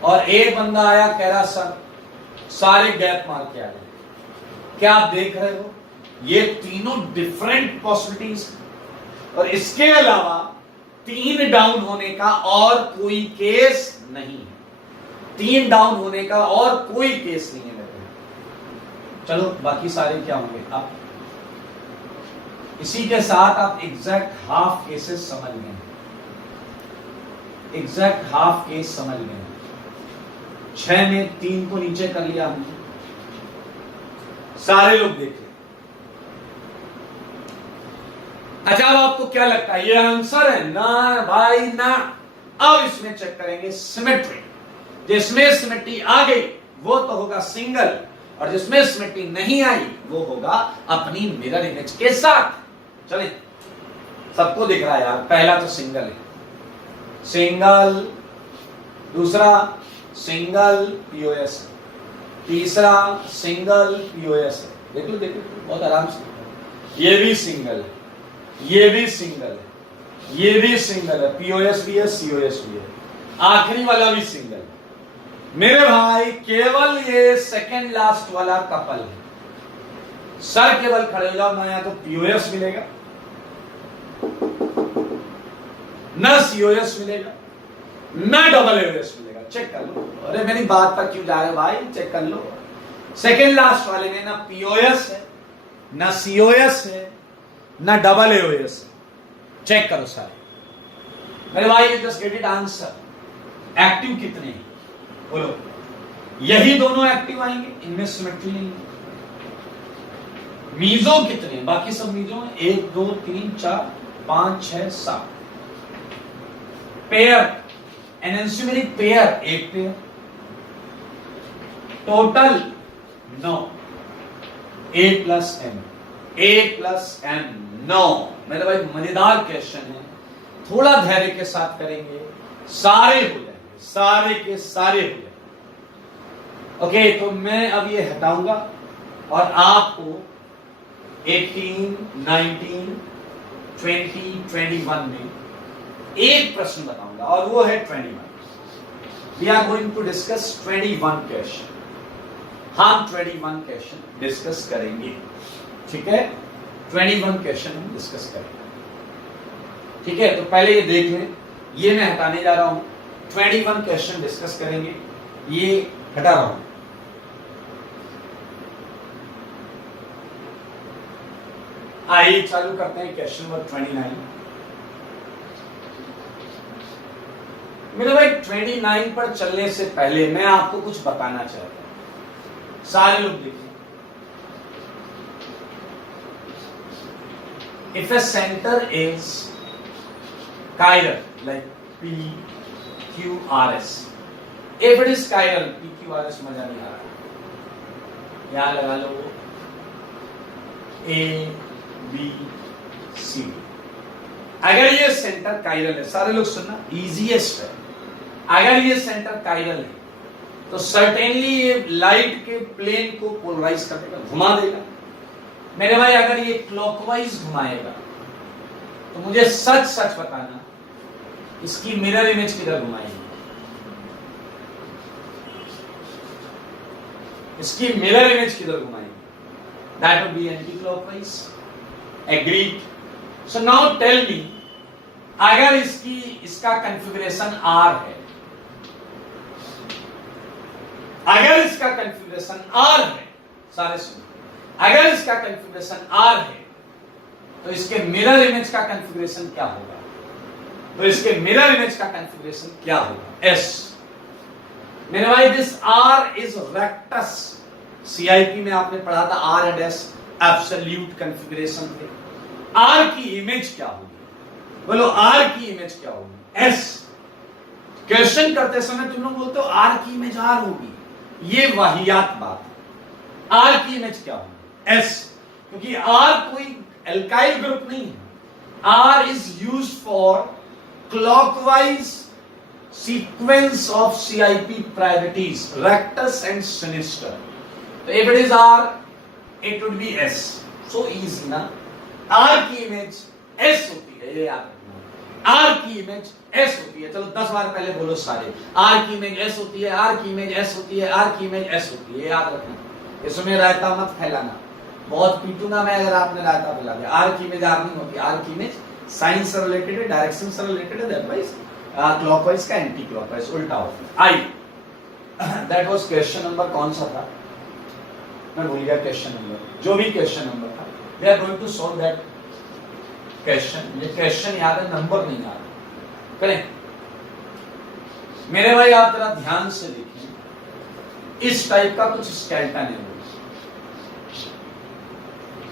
और एक बंदा आया कह रहा सर सारे गैप मार के आ गए। क्या आप देख रहे हो? ये तीनों डिफरेंट पॉसिबिलिटीज, और इसके अलावा 3 डाउन होने का और कोई केस नहीं है। 3 डाउन होने का और कोई केस नहीं है। चलो बाकी सारे क्या होंगे? आप इसी के साथ आप एग्जैक्ट हाफ केसेस समझ गए, एग्जैक्ट हाफ केस समझ गए। 6 में 3 को नीचे कर लिया हमने, सारे लोग देख ले। अच्छा, अब आपको क्या लगता है ये आंसर है? ना भाई ना। अब इसमें चेक करेंगे सिमेट्री। जिसमें सिमेट्री आ गई वो तो होगा सिंगल, और जिसमें सिमेट्री नहीं आई वो होगा अपनी मिरर इमेज के साथ। चलिए, सबको दिख रहा है यार। पहला तो सिंगल है, सिंगल। दूसरा सिंगल पीओएस, तीसरा सिंगल पीओएस है। देख लो देख लो बहुत आराम से। ये भी सिंगल है, ये भी सिंगल है, ये भी सिंगल है, पीओएस भी है, सीओएस भी है, आखिरी वाला भी सिंगल है। मेरे भाई केवल ये सेकंड लास्ट वाला कपल है। सर केवल खड़े हो जाओ ना, या तो पीओएस मिलेगा ना सीओएस मिलेगा ना डबल एओएस मिलेगा। चेक कर लो। अरे मेरी बात पर क्यों जा रहे हो भाई? चेक कर लो। सेकंड लास्ट वाले में ना पीओएस है, ना सीओएस है, ना डबल एओएस है। चेक करो सारे मेरे भाई। You just get it answer. Active कितने हैं बोलो? यही दोनों एक्टिव आएंगे, इनमें सिमेट्री नहीं है। मीजो कितने? बाकी सब मीजो हैं। 1 2 3 4 5 6 7 pair. Enantiomeric pair 1 pair. Total 9। A plus M, A plus M 9। मेरे भाई मजेदार क्वेश्चन है, थोड़ा धैर्य के साथ करेंगे सारे हो जाएंगे, सारे के सारे हो जाएंगे। ओके, तो मैं अब ये हटाऊंगा और आपको 18, 19, 20, 21 में एक प्रश्न बताऊंगा, और वो है 21। We are going to discuss 21 question. हम 21 क्वेश्चन डिस्कस करेंगे, ठीक है? 21 क्वेश्चन हम डिस्कस करेंगे, ठीक है? तो पहले ये देख लें, ये मैं हटाने जा रहा हूं। 21 क्वेश्चन डिस्कस करेंगे, ये हटा रहा हूं। आइए चालू करते हैं क्वेश्चन नंबर 29। मेरे भाई 29 पर चलने से पहले मैं आपको कुछ बताना चाहता हूं। सारे लोग देखिए, if a center is chiral like PQRS, if it is chiral, PQRS मजा नहीं आ रहा, यहां लगा लो A B C, अगर ये सेंटर कायरल है, सारे लोग सुनना, इजीएस्ट है, अगर ये सेंटर कायरल है तो सर्टेनली ये लाइट के प्लेन को पोलराइज कर देगा, घुमा देगा। मेरे भाई अगर ये क्लॉकवाइज घुमाएगा तो मुझे सच सच बताना इसकी मिरर इमेज किधर घुमाएगी, इसकी मिरर इमेज किधर घुमाएगी? That would be anti clockwise. Agreed? So now tell me, अगर इसका कॉन्फ़िगरेशन R है, अगर इसका कॉन्फ़िगरेशन R है, सारे सुनो, अगर इसका कॉन्फ़िगरेशन R है तो इसके मिरर इमेज का कॉन्फ़िगरेशन क्या होगा? तो इसके मिरर इमेज का कॉन्फ़िगरेशन क्या होगा? S। मेरे भाई this R is rectus. CIP में आपने पढ़ा था R and S absolute configuration थे। R की इमेज क्या होगी? बोलो R की इमेज क्या होगी? S। क्वेश्चन करते समय तुम लोग बोलते हो R की इमेज R होगी, ये वाहियात बात है। R की इमेज क्या होगी? S। क्योंकि R कोई एल्काइल ग्रुप नहीं है। R is used for clockwise sequence of CIP priorities, rectus and sinister. So if it is R, it would be S. So easy ना? R की इमेज S होती है, ये याद रखना। R की इमेज S होती है। चलो 10 बार पहले बोलो सारे। R की इमेज S होती है, R की इमेज S होती है, R की इमेज S होती है, याद रखना। इसमें रायता मत फैलाना, बहुत पीटूंगा मैं अगर आपने रायता फैला दिया। R की इमेज R नहीं होती, R की इमेज साइंस से रिलेटेड है, डायरेक्शन से रिलेटेड है, दैटवाइज क्लॉकवाइज का एंटी क्लॉकवाइज उल्टा होता है। आई दैट वाज क्वेश्चन नंबर कौन सा था? मैं भूल गया क्वेश्चन नंबर, जो भी क्वेश्चन नंबर था। We are going to solve that question. मुझे क्वेश्चन याद है, नंबर नहीं याद। करें मेरे भाई, आप जरा ध्यान से देखिए, इस टाइप का कुछ स्केलेटन है।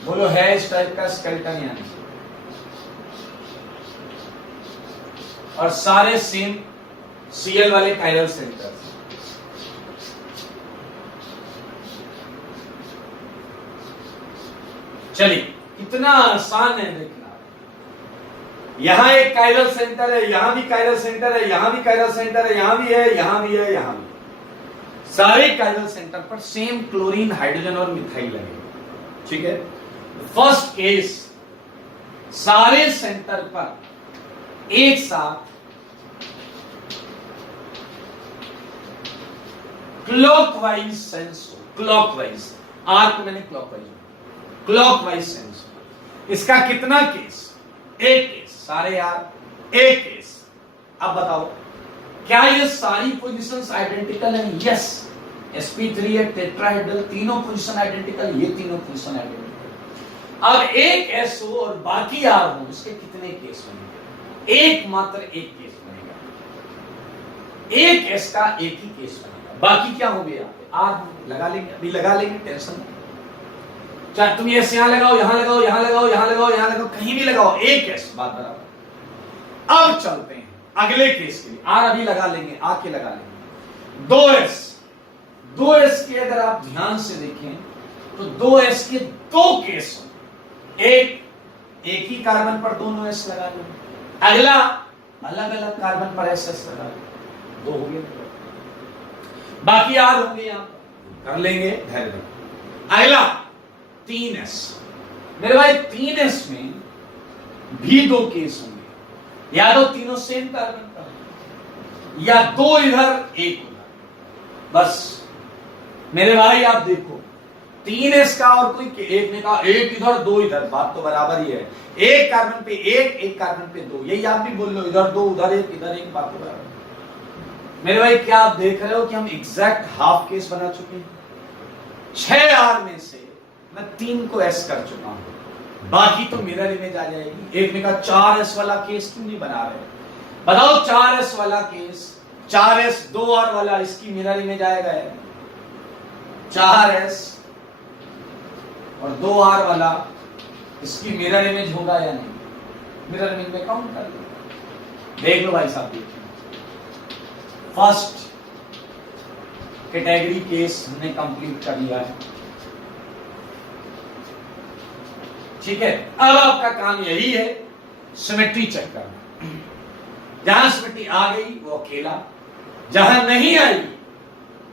बोलो है इस टाइप का स्केलेटन या नहीं? और सारे सेम Cl वाले कायरल सेंटर। चलिए, इतना आसान है देखना। यहां एक कायरल सेंटर है, यहां भी कायरल सेंटर है, यहां भी कायरल सेंटर है, यहां भी है, यहां भी है, यहां भी। सारे कायरल सेंटर पर सेम क्लोरीन, हाइड्रोजन और मिथाइल लगे। ठीक है, फर्स्ट केस, सारे सेंटर पर एक साथ क्लॉकवाइज सेंस हो, क्लॉकवाइज, आर को मैंने क्लॉकवाइज सेंस हो। इसका कितना केस? एक केस। सारे यार एक केस। अब बताओ, क्या ये सारी पोजीशंस आइडेंटिकल हैं? यस। sp3 है, टेट्राहेड्रल, तीनों पोजीशन आइडेंटिकल, ये तीनों पोजीशन आइडेंटिकल। अब एक S हो और बाकी R हो, इसके कितने केस बनेंगे? एक मात्र एक केस बनेगा। एक S का एक ही केस बनेगा, बाकी क्या होंगे? R लगा लेंगे, अभी लगा लेंगे, टेंशन नहीं। चाहे तुम ये यहां लगाओ, यहां लगाओ, यहां लगाओ, यहां लगाओ, यहां लगाओ, कहीं भी लगाओ, एक S, बात बराबर। अब चलते हैं अगले केस के लिए। R अभी लगा लेंगे, आके लगा लेंगे। 2S, 2S के अगर आप ध्यान से देखें तो 2S के दो केस हो। एक ही कार्बन पर दोनों S लगा लो, अगला अलग अलग कार्बन पर SS लगा लो, 2 हो गए। बाकी R होंगे, यहां कर लेंगे, धैर्य। अगला 3S। मेरे भाई 3S में भी 2 केस होंगे, या तो तीनों सेम कार्बन पर, या 2 इधर एक उधर। बस मेरे भाई आप देखो, 3S का और कोई एक ने कहा एक इधर 2 इधर, बात तो बराबर ही है। एक कार्बन पे एक कार्बन पे 2, यही आप भी बोल लो, इधर 2 उधर एक इधर एक, बात तो बराबर। मेरे भाई क्या आप देख रहे हो कि हम एग्जैक्ट हाफ केस बना चुके हैं? 6R में से मैं 3 को S कर चुका हूं, बाकी तो मिरर इमेज आ जाएगी। एक ने कहा 4S वाला केस क्यों नहीं बना रहे? बताओ 4S वाला केस, 4S 2R वाला, इसकी मिरर इमेज आएगा? 4S और 2R वाला, इसकी मिरर इमेज होगा या नहीं? मिरर इमेज में काउंट कर लो, देख लो भाई साहब। देखिए, फर्स्ट कैटेगरी केस हमने कंप्लीट कर लिया है। ठीक है, अब आपका काम यही है सिमेट्री चेक करना। जहां सिमेट्री आ गई वो अकेला, जहां नहीं आई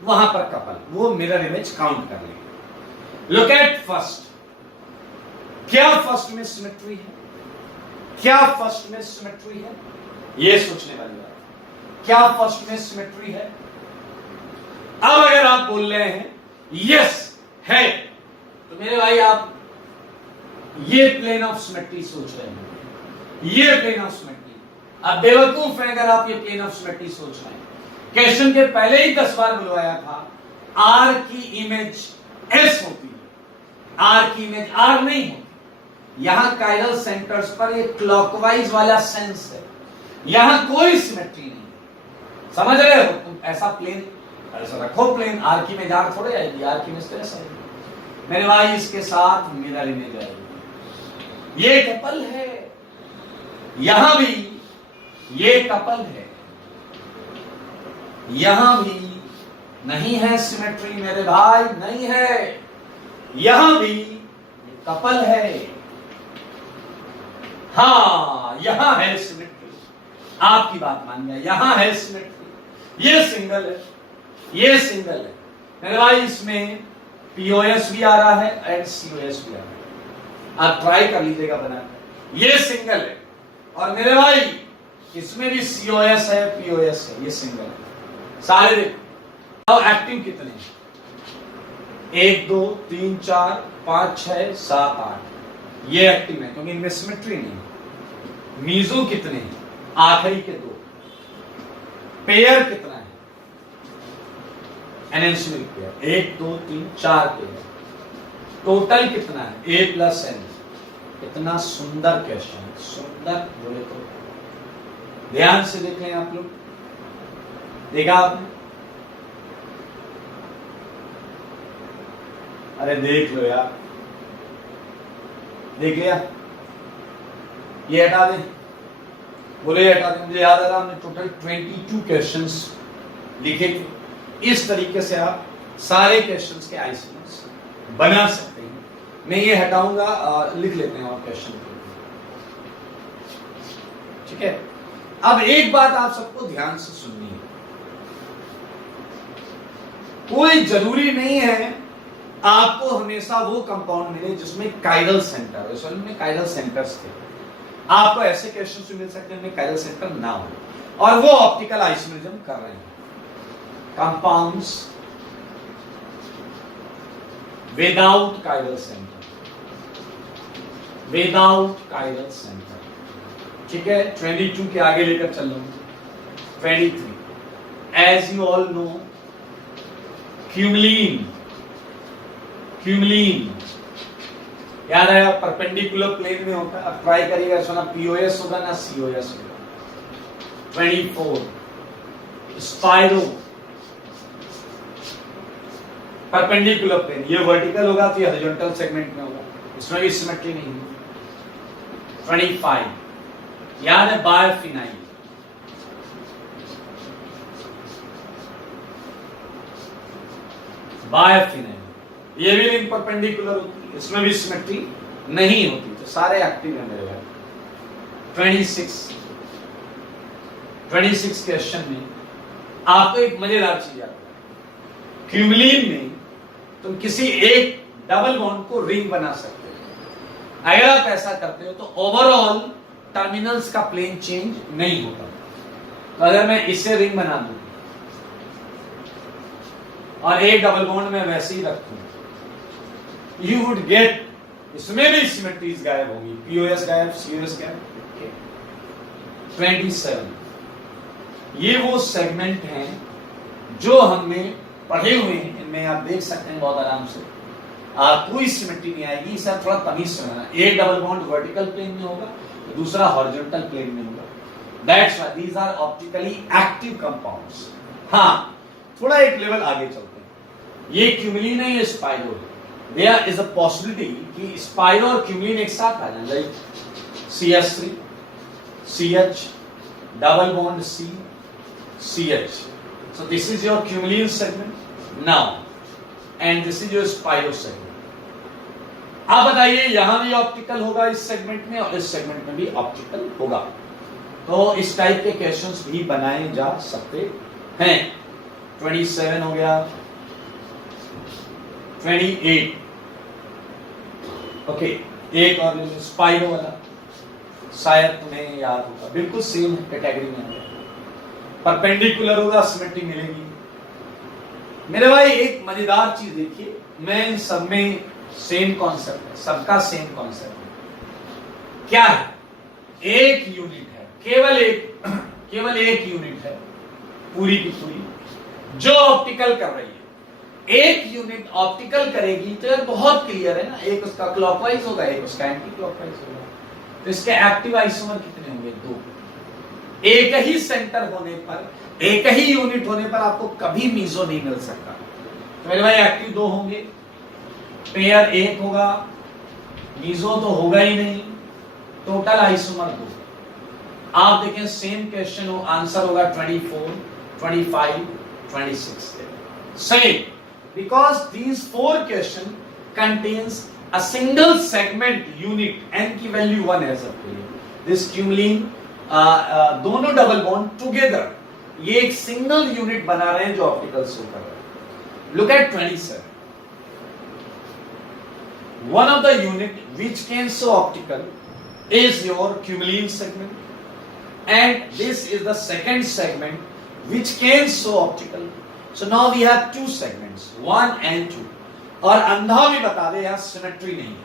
वहां पर कपल, वो मिरर इमेज काउंट कर लेंगे। लुक एट फर्स्ट, क्या फर्स्ट में सिमेट्री है, क्या फर्स्ट में सिमेट्री है, ये सोचने वाली बात। क्या फर्स्ट में सिमेट्री है? अब अगर आप बोल रहे हैं यस है, तो मेरे भाई आप ये प्लेन ऑफ सिमेट्री सोच रहे हैं, ये प्लेन ऑफ सिमेट्री। आप बेवकूफ हैं अगर आप ये प्लेन ऑफ सिमेट्री सोच रहे हैं। क्वेश्चन के पहले ही 10 बार बुलवाया था, आर की इमेज एस होती है, आर की इमेज आर नहीं होती। यहां कायरल सेंटर्स पर एक क्लॉकवाइज वाला सेंस है, यहां कोई सिमेट्री नहीं। समझ रहे हो? तुम ऐसा प्लेन ऐसा रखो, प्लेन आर की इमेज आर थोड़े आएगी, आर की इमेज तो ऐसा आएगी। मेरे भाई इसके साथ मिरर इमेज आएगी। ये कपल है, यहां भी ये कपल है, यहां भी नहीं है सिमेट्री मेरे भाई, नहीं है। यहां भी कपल है, हां यहां है सिमेट्री। आपकी बात मान गया, यहां है सिमेट्री। ये सिंगल है, ये सिंगल है मेरे भाई। इसमें पीओएस भी आ रहा है एंड सीओएस भी आ रहा है। आप ट्राई कर लीजिएगा बनाकर। ये सिंगल है और मेरे भाई इसमें भी सीओएस है, पीओएस है, ये सिंगल है सारे। देखो अब एक्टिव कितने हैं? 1 2 3 4 5 6 7 8, ये एक्टिव है क्योंकि इनमें सिमेट्री नहीं है। मीजो कितने हैं? आखिरी के 2। पेयर कितना है? एनएंशियल पेयर 1 2 3 4 पेयर। टोटल कितना है? A + N। कितना सुंदर क्वेश्चन, सुंदर बोले तो। ध्यान से देख लें आप लोग, देखा आपने? अरे देख लो यार, देख लिया? ये हटा दें, बोले हटा दें। मुझे याद आ रहा, हमने टोटल 22 क्वेश्चंस लिखे थे। इस तरीके से आप सारे क्वेश्चंस के आइसोमर्स बना सकते हैं। मैं ये हटाऊंगा, लिख लेते हैं और क्वेश्चन, ठीक है? अब एक बात आप सबको ध्यान से सुननी है, कोई जरूरी नहीं है आपको हमेशा वो कंपाउंड मिले जिसमें कायरल सेंटर, इसमें कायरल सेंटर्स थे। आपको ऐसे क्वेश्चंस भी मिल सकते हैं जिनमें कायरल सेंटर ना हो और वो ऑप्टिकल आइसोमेरिज्म कर रहे हैं। Compounds without chiral centre, without chiral centre, ठीक है? 22 के आगे लेकर चल रहा हूं। 23, as you all know, cumulene, cumulene याद आया? परपेंडिकुलर प्लेन में होता है। अब ट्राई करिएगा, सुना पीओएस होगा ना सीओएस होगा। 24, स्पाइरो, परपेंडिकुलर प्लेन, ये वर्टिकल होगा तो ये हॉरिजॉन्टल सेगमेंट में होगा, इसमें भी सिमेट्री नहीं है। 25 याद है? बायोफिनाइल, बायोफिनाइल, ये भी लिंक परपेंडिकुलर होती है, इसमें भी सिमेट्री नहीं होती, तो सारे एक्टिव है मेरे भाई। 26 क्वेश्चन में आपको एक मजेदार चीज आता है। क्यूमलीन में तुम किसी एक डबल बॉन्ड को रिंग बना सकते हो। अगर आप ऐसा करते हो तो ओवरऑल टर्मिनल्स का प्लेन चेंज नहीं होता। तो अगर मैं इससे रिंग बना दूं और एक डबल बॉन्ड में वैसे ही रख दूं, यू वुड गेट, इसमें भी सिमेट्रीज गायब होगी, पीओएस गायब, सीओएस गायब। 27 ये वो सेगमेंट हैं जो हमने पढ़े हुए हैं, इनमें आप देख सकते हैं बहुत आराम से। कोई सिमेट्री नहीं आएगी, इसे थोड़ा तमीज से बनाना। एक डबल बॉन्ड वर्टिकल प्लेन में होगा, तो दूसरा हॉरिजॉन्टल प्लेन में होगा। That's why these are optically active compounds. हाँ, थोड़ा एक लेवल आगे चलते हैं। ये क्यूमलीन है, ये स्पाइरो है। देयर इज अ पॉसिबिलिटी कि स्पाइरो और क्यूमलीन एक साथ आ जाए, like CH3 CH double bond C CH। So this is your cumulene segment now, and this is your spiro segment. आप बताइए यहां भी ऑप्टिकल होगा इस सेगमेंट में और इस सेगमेंट में भी ऑप्टिकल होगा। तो इस टाइप के क्वेश्चंस भी बनाए जा सकते हैं। 27 हो गया, 28। ओके, एक और ले लो स्पाइरो वाला, शायद तुम्हें याद होगा, बिल्कुल सेम कैटेगरी में है। परपेंडिकुलर होगा, सिमेट्री मिलेगी। मेरे भाई एक मजेदार चीज देखिए, मैं इन सब में सेम कॉन्सेप्ट है, सबका सेम कॉन्सेप्ट है। क्या है? एक यूनिट है, केवल एक यूनिट है पूरी की पूरी जो ऑप्टिकल कर रही है। एक यूनिट ऑप्टिकल करेगी तो यार बहुत क्लियर है ना, एक उसका क्लॉकवाइज होगा, एक उसका एंटी क्लॉकवाइज होगा। तो इसके एक्टिव आइसोमर कितने होंगे? 2। एक ही सेंटर होने पर, एक ही यूनिट होने पर आपको कभी मीजो नहीं मिल सकता। तो मेरे भाई एक्टिव 2 होंगे, पेयर 1 होगा, मीजो तो होगा ही नहीं, टोटल आइसोमर 2। आप देखें सेम क्वेश्चन हो, आंसर होगा 24, 25, 26 same, because these 4 question contains a single segment unit, n की वैल्यू 1 है सबके लिए। this क्यूमलीन दोनों डबल बॉन्ड टुगेदर ये एक सिंगल यूनिट बना रहे हैं जो ऑप्टिकल शो कर रहा है। Look at 27, one of the unit which can show optical is your cumulene segment and this is the second segment which can show optical. So now we have 2 segments, 1 and 2. और अंधा भी बता दे यहाँ symmetry नहीं है,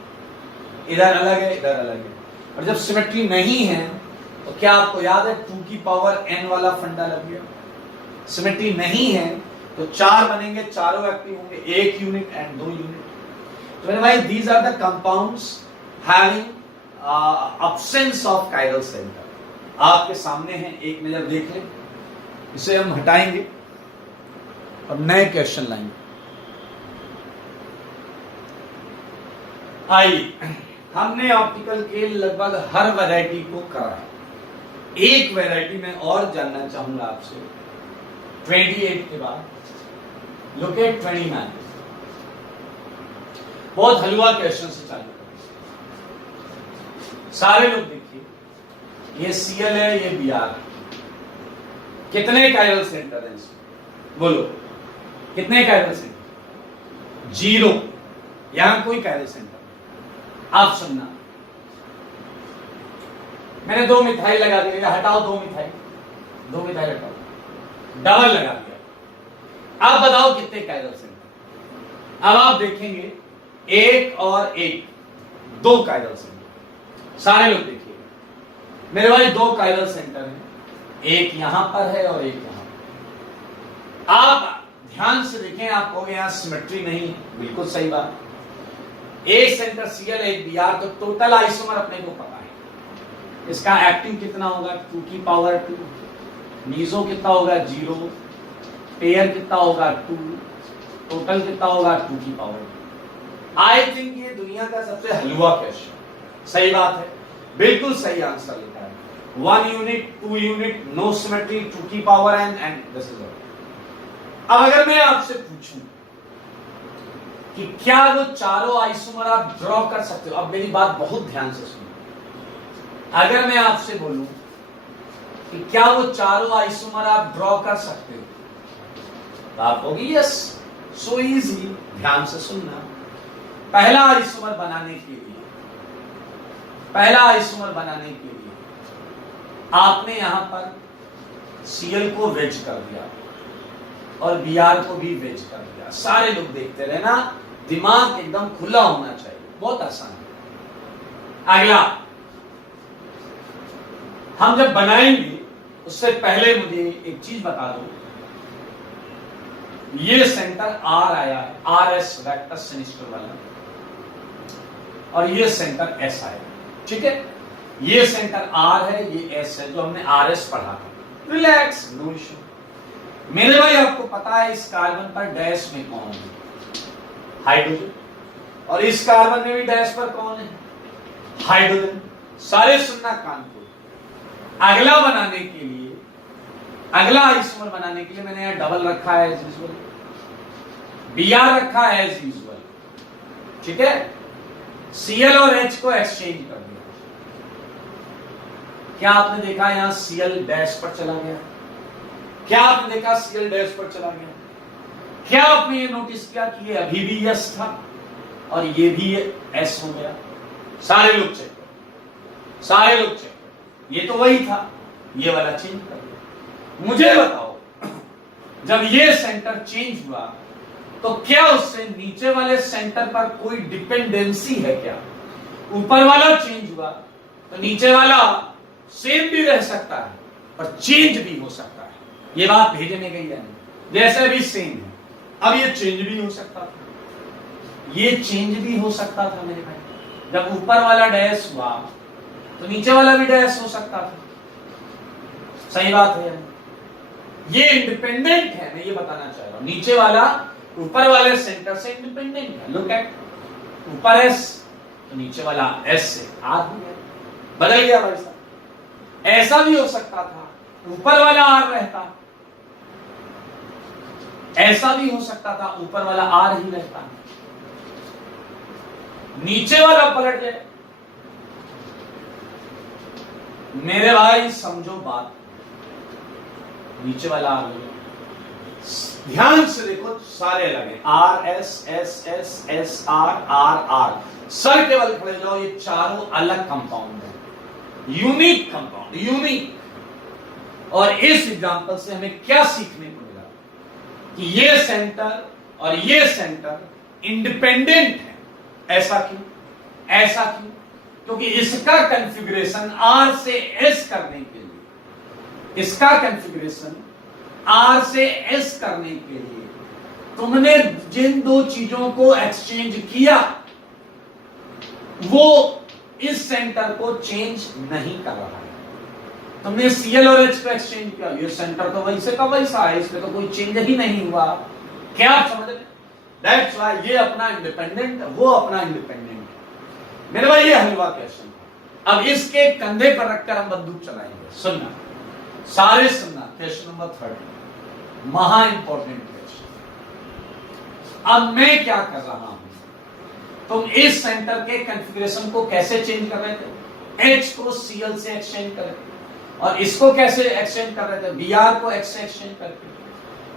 इधर अलग है इधर अलग है। और जब सिमेट्री नहीं है तो क्या आपको याद है 2 की पावर n वाला फंडा लग गया। सिमेट्री नहीं है तो 4 बनेंगे, चारों एक्टिव होंगे, 1 यूनिट एंड 2 यूनिट। तो मेरे भाई these are the compounds having absence of chiral centre. आपके सामने है, एक नजर देख लें, इसे हम हटाएंगे और नए क्वेश्चन लाएंगे। आइए, हमने ऑप्टिकल के लगभग हर वैरायटी को करा है। एक वैरायटी में और जानना चाहूंगा आपसे, 28 के बाद लुक एट 29। बहुत हलवा क्वेश्चन से चालू करें, सारे लोग देखिए, ये Cl है, ये Br है। कितने कायरल सेंटर है इसमें? बोलो कितने कायरल सेंटर? 0, यहां कोई कायरल सेंटर नहीं। आप सुनना, मैंने 2 मिथाइल लगा दिया, हटाओ 2 मिथाइल हटाओ, डबल लगा दिया। अब बताओ कितने कायरल सेंटर? अब आप देखेंगे 1 और 1, 2 कायरल सेंटर। सारे लोग देखिए मेरे भाई 2 कायरल सेंटर हैं, एक यहां पर है और एक यहां पर। आप ध्यान से देखें, आप कहोगे यहां सिमेट्री नहीं, बिल्कुल सही बात। एक सेंटर Cl एक Br, तो टोटल आइसोमर अपने को पता है। इसका एक्टिव कितना होगा? 2 की पावर 2, मीजो कितना होगा? 0, पेयर कितना होगा? 2, टोटल कितना होगा? 2 की पावर 2। आई थिंक ये दुनिया का सबसे हलवा क्वेश्चन। सही बात है, बिल्कुल सही आंसर लिखा है। 1 यूनिट, 2 यूनिट, नो सिमेट्री, 2 की power n and this is all. अब अगर मैं आपसे पूछूं कि क्या वो चारों आइसोमर आप ड्रॉ कर सकते हो? अब मेरी बात बहुत ध्यान से सुनो। अगर मैं आपसे बोलूं कि क्या वो चारों आइसोमर आप ड्रॉ कर सकते हो, तो आप कहोगे यस, सो इजी। ध्यान से सुनना, पहला आइसोमर बनाने के लिए आपने यहां पर Cl को वेज कर दिया और Br को भी वेज कर दिया। सारे लोग देखते रहे ना, दिमाग एकदम खुला होना चाहिए, बहुत आसान है। अगला हम जब बनाएंगे उससे पहले मुझे एक चीज बता दो, ये सेंटर R आया है, RS वेक्टर सिनिस्टर वाला, और ये सेंटर S आया, ठीक है। ये सेंटर R है, ये S है, जो हमने RS पढ़ा था। Relax, no issue. मेरे भाई आपको पता है इस कार्बन पर डैश में कौन है? हाइड्रोजन। और इस कार्बन में भी डैश पर कौन है? हाइड्रोजन। सारे सुनना कान को। अगला बनाने के लिए, अगला आइसोमर बनाने के लिए मैंने यहां डबल रखा है एज यूजुअल, Br रखा है एज यूजुअल, ठीक है। Cl और H को एक्सचेंज कर दिया। क्या आपने देखा यहां Cl डैश पर चला गया? क्या आपने देखा Cl डैश पर चला गया? क्या आपने ये नोटिस किया कि ये अभी भी S था और ये भी S हो गया? सारे लोग चेक करो, सारे लोग चेक करो, ये तो वही था, ये वाला चेंज कर दिया। मुझे बताओ, जब ये सेंटर चेंज हुआ तो क्या उससे नीचे वाले सेंटर पर कोई डिपेंडेंसी है क्या? ऊपर वाला चेंज हुआ तो नीचे वाला सेम भी रह सकता है और चेंज भी हो सकता है। ये बात भेजने गई है, जैसे भी सेम है, अब ये चेंज भी हो सकता था, ये चेंज भी हो सकता था मेरे भाई। जब ऊपर वाला डैश हुआ तो नीचे वाला भी डैश हो सकता था। सही बात है, ये इंडिपेंडेंट है, मैं ये बताना चाह रहा हूं। नीचे वाला ऊपर वाले सेंटर से इंडिपेंडेंट है। लुक एट, ऊपर S तो नीचे वाला S से R हो गया, बदल गया भाई साहब। ऐसा भी हो सकता था ऊपर वाला R रहता, ऐसा भी हो सकता था ऊपर वाला R ही रहता, नीचे वाला पलट जाए। मेरे भाई समझो बात, नीचे वाला R हो गया। ध्यान से देखो, सारे अलग हैं, R S S S S R R R। Sir केवल खड़े जाओ, ये चारों अलग कंपाउंड है, यूनिक कंपाउंड, यूनिक। और इस एग्जांपल से हमें क्या सीखने को मिला कि ये सेंटर और ये सेंटर इंडिपेंडेंट है। ऐसा क्यों? ऐसा क्यों? क्योंकि इसका कॉन्फ़िगरेशन R से S करने के लिए, इसका कॉन्फ़िगरेशन R से S करने के लिए तुमने जिन दो चीजों को एक्सचेंज किया वो इस सेंटर को चेंज नहीं कर रहा है। तुमने Cl और H को एक्सचेंज किया, ये सेंटर तो वैसे का वैसा है, इसमें तो कोई चेंज ही नहीं हुआ। क्या आप समझ रहे? दैट्स व्हाई ये अपना इंडिपेंडेंट, वो अपना इंडिपेंडेंट है। मेरे भाई ये हलवा क्वेश्चन था। अब इसके कंधे पर रखकर हम बंदूक चलाएंगे। सुनना, सारे सुनना, क्वेश्चन नंबर 30, महा इंपॉर्टेंट क्वेश्चन। अब मैं क्या कर रहा हूं, तुम इस सेंटर के कॉन्फ़िगरेशन को कैसे चेंज कर रहे थे? H को Cl से एक्सचेंज कर रहे थे, और इसको कैसे एक्सचेंज कर रहे थे? Br को H से एक्सचेंज करके।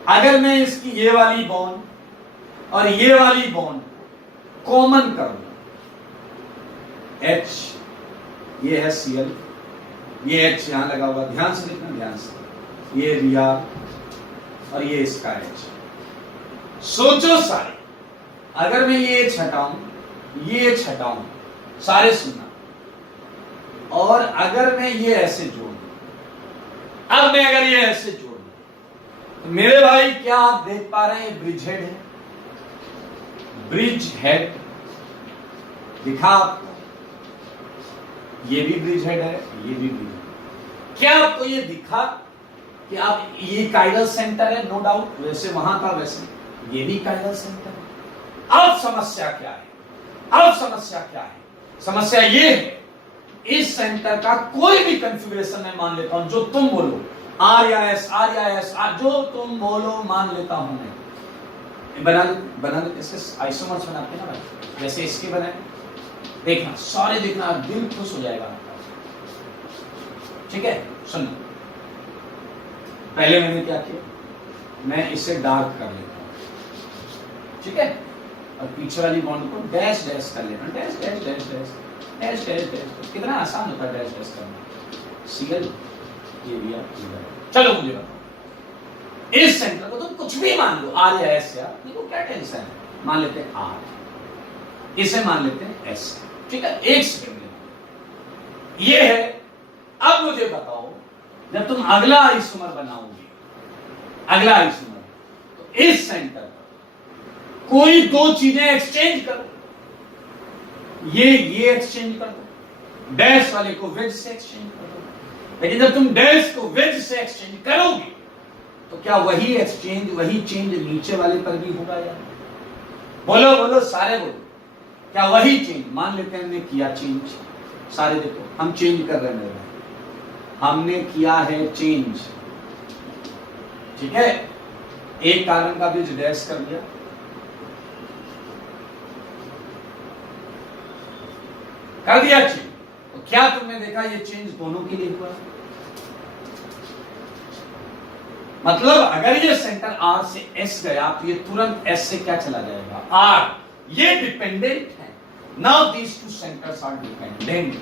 अगर मैं इसकी ये वाली बॉन्ड और ये वाली बॉन्ड कॉमन कर दूं, H ये है Cl, ये H यहां लगा हुआ, ध्यान से देखना, ध्यान से, ये Br और ये इसका H। सोचो सारे, अगर मैं ये H हटाऊं, ये H हटाऊं, सारे सुनना, और अगर मैं ये ऐसे जोड़ दूं, अब मैं अगर ये ऐसे जोड़ दूं, तो मेरे भाई क्या आप देख पा रहे हैं? ये ब्रिज हेड है, ब्रिज हेड दिखा आपको? ये भी ब्रिज हेड है, ये भी ब्रिज हेड। क्या आपको ये दिखा कि आप ये काइरल सेंटर है? नो डाउट, वैसे वहां था वैसे ये भी काइरल सेंटर है। अब समस्या क्या है? अब समस्या क्या है? समस्या ये है, इस सेंटर का कोई भी कॉन्फ़िगरेशन मैं मान लेता हूं, जो तुम बोलो, R या S, R या S, जो तुम बोलो मान लेता हूं मैं। बना लेते, इसके आइसोमर्स बनाते हैं ना भाई, जैसे इसके बनाए, देखना सारे, देखना दिल खुश हो जाएगा। ठीक है, सुनो, पहले मैंने क्या किया, मैं इसे डार्क कर लेता हूं, ठीक है, और पीछे वाली बॉन्ड को डैश डैश कर लेना, dash dash dash dash dash dash dash. कितना आसान होता है डैश डैश करना। Cl ये भी आप, चलो मुझे बताओ, इस सेंटर को तुम कुछ भी मान लो, R या S, या देखो क्या टेंशन है, मान लेते हैं R, इसे मान लेते हैं S, ठीक है, एक सेकंड में ये है। अब मुझे बताओ, जब तुम अगला आइसोमर बनाओगे, अगला आइसोमर, तो इस सेंटर पर कोई दो चीजें एक्सचेंज करो, ये एक्सचेंज कर दो, डैश वाले को वेज से एक्सचेंज कर दो। लेकिन जब तुम डैश को वेज से एक्सचेंज करोगे तो क्या वही एक्सचेंज, वही चेंज नीचे वाले पर भी होगा या? बोलो बोलो, सारे बोलो, क्या वही चेंज? मान लेते हैं हमने किया चेंज, सारे देखो हम चेंज कर रहे हैं, हमने किया है चेंज, ठीक है, एक कार्बन का बीज डैश कर दिया, कर दिया चेंज। तो क्या तुमने देखा ये चेंज दोनों के लिए हुआ? मतलब अगर ये सेंटर R से S गया तो ये तुरंत S से क्या चला जाएगा? R। ये डिपेंडेंट है। Now these two centres are dependent,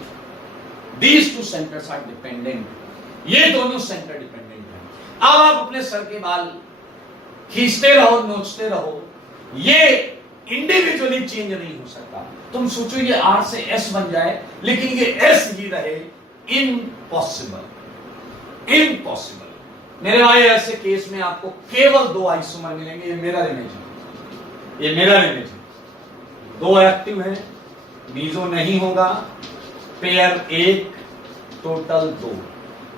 these two centres are dependent, ये दोनों सेंटर डिपेंडेंट है। अब आप अपने सर के बाल खींचते रहो, नोचते रहो, ये इंडिविजुअली चेंज नहीं हो सकता। तुम सोचो ये R से S बन जाए लेकिन ये S ही रहे, इम्पॉसिबल, इम्पॉसिबल। मेरे भाई ऐसे केस में आपको केवल दो आइसोमर मिलेंगे। ये मिरर इमेज है, ये मिरर इमेज है। दो एक्टिव है, मीजो नहीं होगा, पेयर एक, टोटल दो।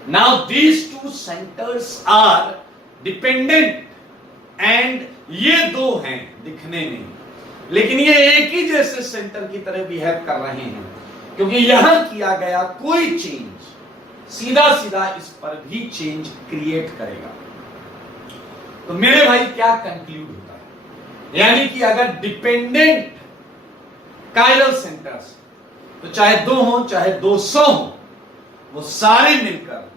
Now these two centres are dependent and ये दो हैं दिखने में, लेकिन ये एक ही जैसे सेंटर की तरह बिहेव कर रहे हैं, क्योंकि यहां किया गया कोई चेंज सीधा सीधा इस पर भी चेंज क्रिएट करेगा। तो मेरे भाई क्या कंक्लूड होता है? यानी कि अगर डिपेंडेंट कायरल सेंटर्स, तो चाहे 2 हो चाहे 200 हो, वो सारे मिलकर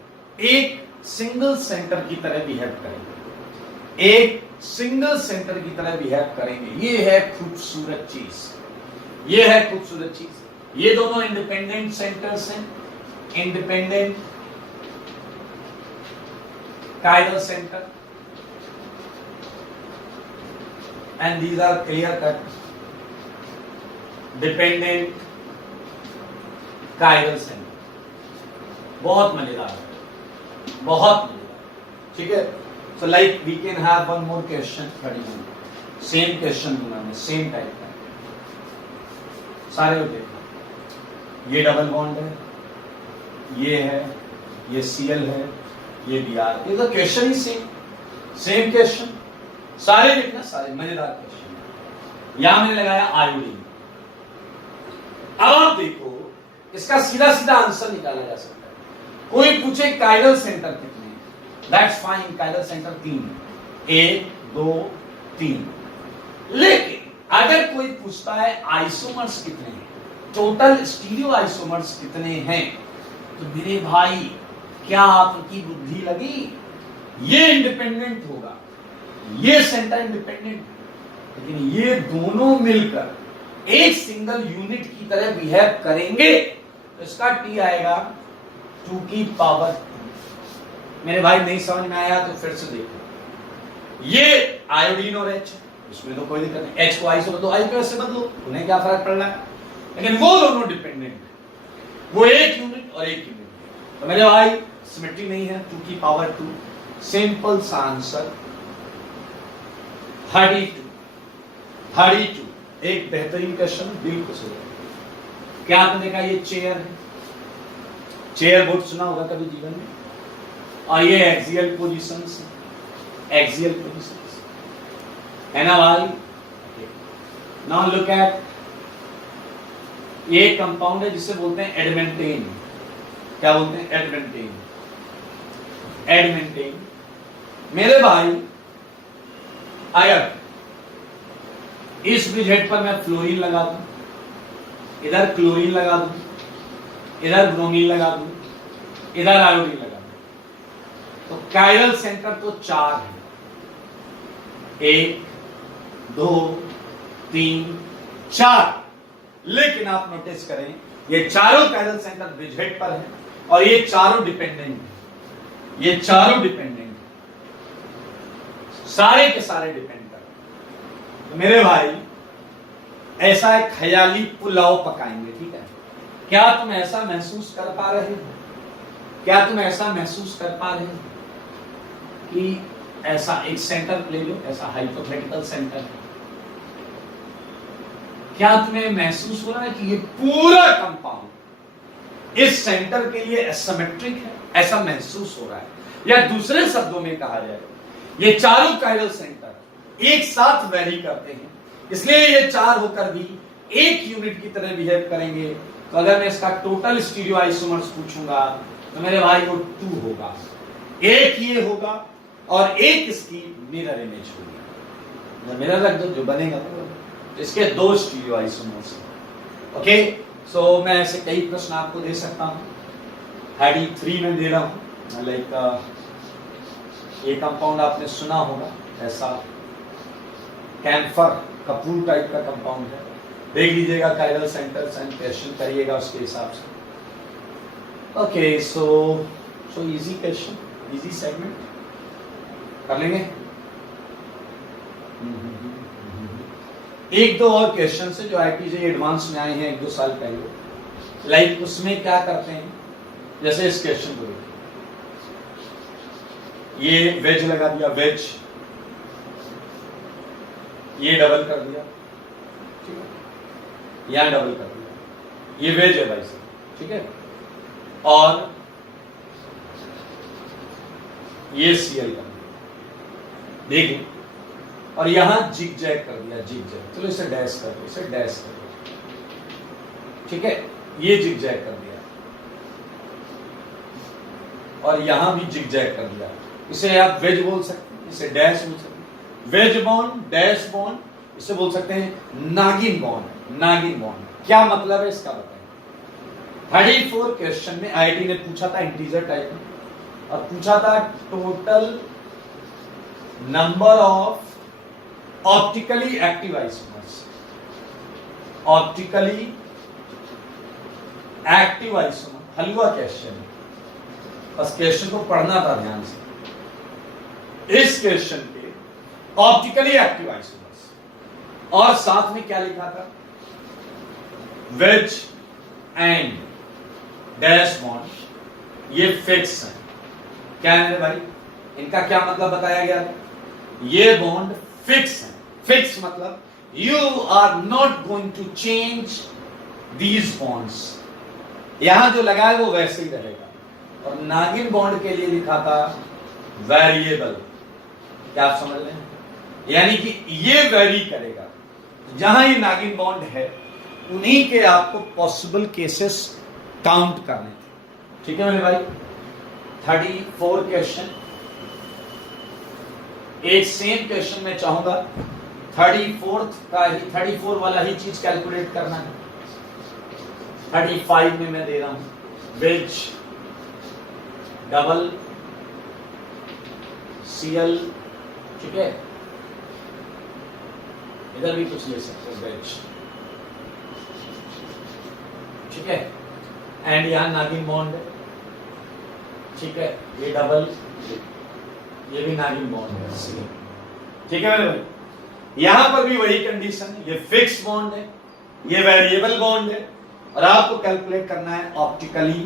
एक सिंगल सेंटर की तरह बिहेव करेंगे, एक सिंगल सेंटर की तरह बिहेव करेंगे। ये है खूबसूरत चीज, ये है खूबसूरत चीज। ये दोनों इंडिपेंडेंट सेंटर्स हैं, independent chiral centre, and these are clear cut dependent chiral centre. बहुत मजेदार है, बहुत मजेदार। ठीक है, so like we can have one more question. 31 same question दूंगा मैं, सेम टाइप का। सारे लोग देखना, ये डबल बॉन्ड है, ये है, ये Cl है, ये Br। ये तो क्वेश्चन ही सेम क्वेश्चन, सारे देखना, सारे मजेदार क्वेश्चन। यहां मैंने लगाया आयोडीन। अब आप देखो, इसका सीधा सीधा आंसर निकाला जा सकता है। कोई पूछे कायरल सेंटर कितने, दैट्स फाइन, कायरल सेंटर 3, 1 2 3। लेकिन अगर कोई पूछता है आइसोमर्स कितने हैं, टोटल स्टीरियो आइसोमर्स कितने हैं, तो मेरे भाई क्या आपकी बुद्धि लगी? ये इंडिपेंडेंट होगा, ये सेंटर इंडिपेंडेंट, लेकिन ये दोनों मिलकर एक सिंगल यूनिट की तरह बिहेव करेंगे, तो इसका T आएगा 2 की पावर 2। मेरे भाई नहीं समझ में आया तो फिर से देखो, ये आयोडीन और H, इसमें तो कोई दिक्कत नहीं, H को I से बदलो, I को S से बदलो, उन्हें क्या फर्क पड़ रहा है? लेकिन वो दोनों डिपेंडेंट, वो एक यूनिट और एक यूनिट। तो मेरे भाई सिमेट्री नहीं है, 2 की पावर 2, सिंपल सा आंसर 32। एक बेहतरीन क्वेश्चन, बिल्कुल सही। क्या आपने देखा? ये चेयर है, चेयर बोर्ड सुना होगा कभी जीवन में, और ये एक्सियल पोजीशंस, एक्सियल पोजीशंस है ना भाई। नाउ लुक एट, ये कंपाउंड है जिसे बोलते हैं एडमेंटेन। क्या बोलते हैं? एडमेंटेन। एडमेंटेन मेरे भाई, अगर इस ब्रिजहेड पर मैं फ्लोरीन लगा दूं, इधर क्लोरीन लगा दूं, इधर ब्रोमीन लगा दूं, इधर आयोडीन लगा दूं, तो कायरल सेंटर तो 4 है, 1 2 3 4। लेकिन आप नोटिस करें, ये चारों कायरल सेंटर ब्रिजहेड पर है और ये चारों डिपेंडेंट है, ये चारों डिपेंडेंट, सारे के सारे डिपेंड कर। तो मेरे भाई ऐसा एक ख्याली पुलाव पकाएंगे, ठीक है? क्या तुम ऐसा महसूस कर पा रहे हो? क्या तुम ऐसा महसूस कर पा रहे हो कि ऐसा एक सेंटर ले लो, ऐसा हाइपोथेटिकल सेंटर है, क्या तुम्हें महसूस हो रहा है कि ये पूरा कंपाउंड इस सेंटर के लिए एसिमेट्रिक है? ऐसा महसूस हो रहा है, या दूसरे शब्दों में कहा जाए, ये चारों कायरल सेंटर एक साथ वैरी करते हैं, इसलिए ये 4 होकर भी एक यूनिट की तरह बिहेव करेंगे। तो अगर मैं इसका टोटल स्टीरियो आइसोमर्स पूछूंगा तो मेरे भाई वो 2 होगा, एक ये होगा और एक इसकी मिरर इमेज होगी। मिरर रख दो, जो बनेगा तो इसके 2 स्टीरियो आइसोमर्स। ओके, सो मैं ऐसे कई प्रश्न आपको दे सकता हूँ। हेडिंग 3 में दे रहा हूँ, लाइक ये कंपाउंड आपने सुना होगा, ऐसा कैम्फर कपूर टाइप का कंपाउंड है, देख लीजिएगा कायरल सेंटर्स एंड क्वेश्चन करिएगा उसके हिसाब से। Okay, so easy question, easy segment कर लेंगे। एक दो और क्वेश्चन है जो आईपीजे एडवांस में आए हैं 1-2 साल पहले, लाइक उसमें क्या करते हैं, जैसे इस क्वेश्चन को देखिए, ये वेज लगा दिया, वेज, ये डबल कर दिया, ठीक है, यहां डबल कर दिया, ये वेज है भाई साहब, ठीक है, और ये सीएल कर दिया, देखिए, और यहां जिग जैग कर दिया, जिग जैग, चलो इसे डैश कर दो, इसे डैश कर दो, ठीक है, ये जिग जैग कर दिया, और यहां भी जिग जैग कर दिया, इसे आप वेज बोल सकते हैं, इसे डैश बोल सकते हैं, वेज बॉन्ड, डैश बॉन्ड, इसे बोल सकते हैं नागिन बॉन्ड, नागिन बॉन्ड। क्या मतलब है इसका बताएं। 34 क्वेश्चन में आईआईटी ने पूछा था इंटीजर टाइप में, और पूछा था total number of optically active isomers, optically active isomer, halwa question, बस क्वेश्चन को पढ़ना था ध्यान से। इस क्वेश्चन पे ऑप्टिकली एक्टिव आइसोमर्स, और साथ में क्या लिखा था, वेज एंड डैश बॉन्ड, ये फिक्स है। क्या है मेरे भाई, इनका क्या मतलब बताया गया था, ये बॉन्ड फिक्स है। फिक्स मतलब you are not going to change these bonds, यहां जो लगा है वो वैसे ही रहेगा। और नागिन बॉन्ड के लिए लिखा था वेरिएबल, क्या आप समझ रहे हैं, यानी कि ये वेरी करेगा। जहां ये नागिन बॉन्ड है उन्हीं के आपको पॉसिबल केसेस काउंट करने थे, ठीक है मेरे भाई। 34 क्वेश्चन, एक सेम क्वेश्चन में चाहूंगा 34 वाला ही चीज कैलकुलेट करना है। 35 में मैं दे रहा हूं वेज डबल सीएल, ठीक है, इधर भी कुछ ले सकते हो वेज, ठीक है, एंड यहां नागिन बॉन्ड है, ठीक है, ये डबल, ये भी नागिन बॉन्ड है, ठीक है मेरे भाई। यहां पर भी वही कंडीशन है, ये फिक्स बॉन्ड है, ये वेरिएबल बॉन्ड है, और आपको कैलकुलेट करना है ऑप्टिकली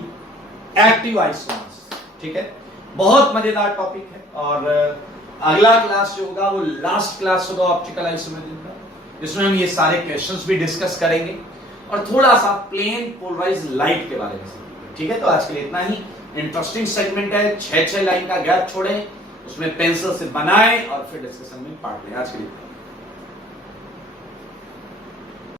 एक्टिव आइसोमर्स, ठीक है। बहुत मजेदार टॉपिक है, और अगला क्लास जो होगा वो लास्ट क्लास होगा ऑप्टिकल आइसोमेरिज्म का, जिसमें हम ये सारे क्वेश्चंस भी डिस्कस करेंगे और थोड़ा सा प्लेन पोलराइज्ड लाइट के बारे में सीखेंगे, ठीक है। तो आज के लिए इतना ही। इंटरेस्टिंग सेगमेंट है, 6 लाइन का गैप छोड़ें, उसमें पेंसिल से बनाएं और फिर डिस्कशन में पार्ट लें। आज के लिए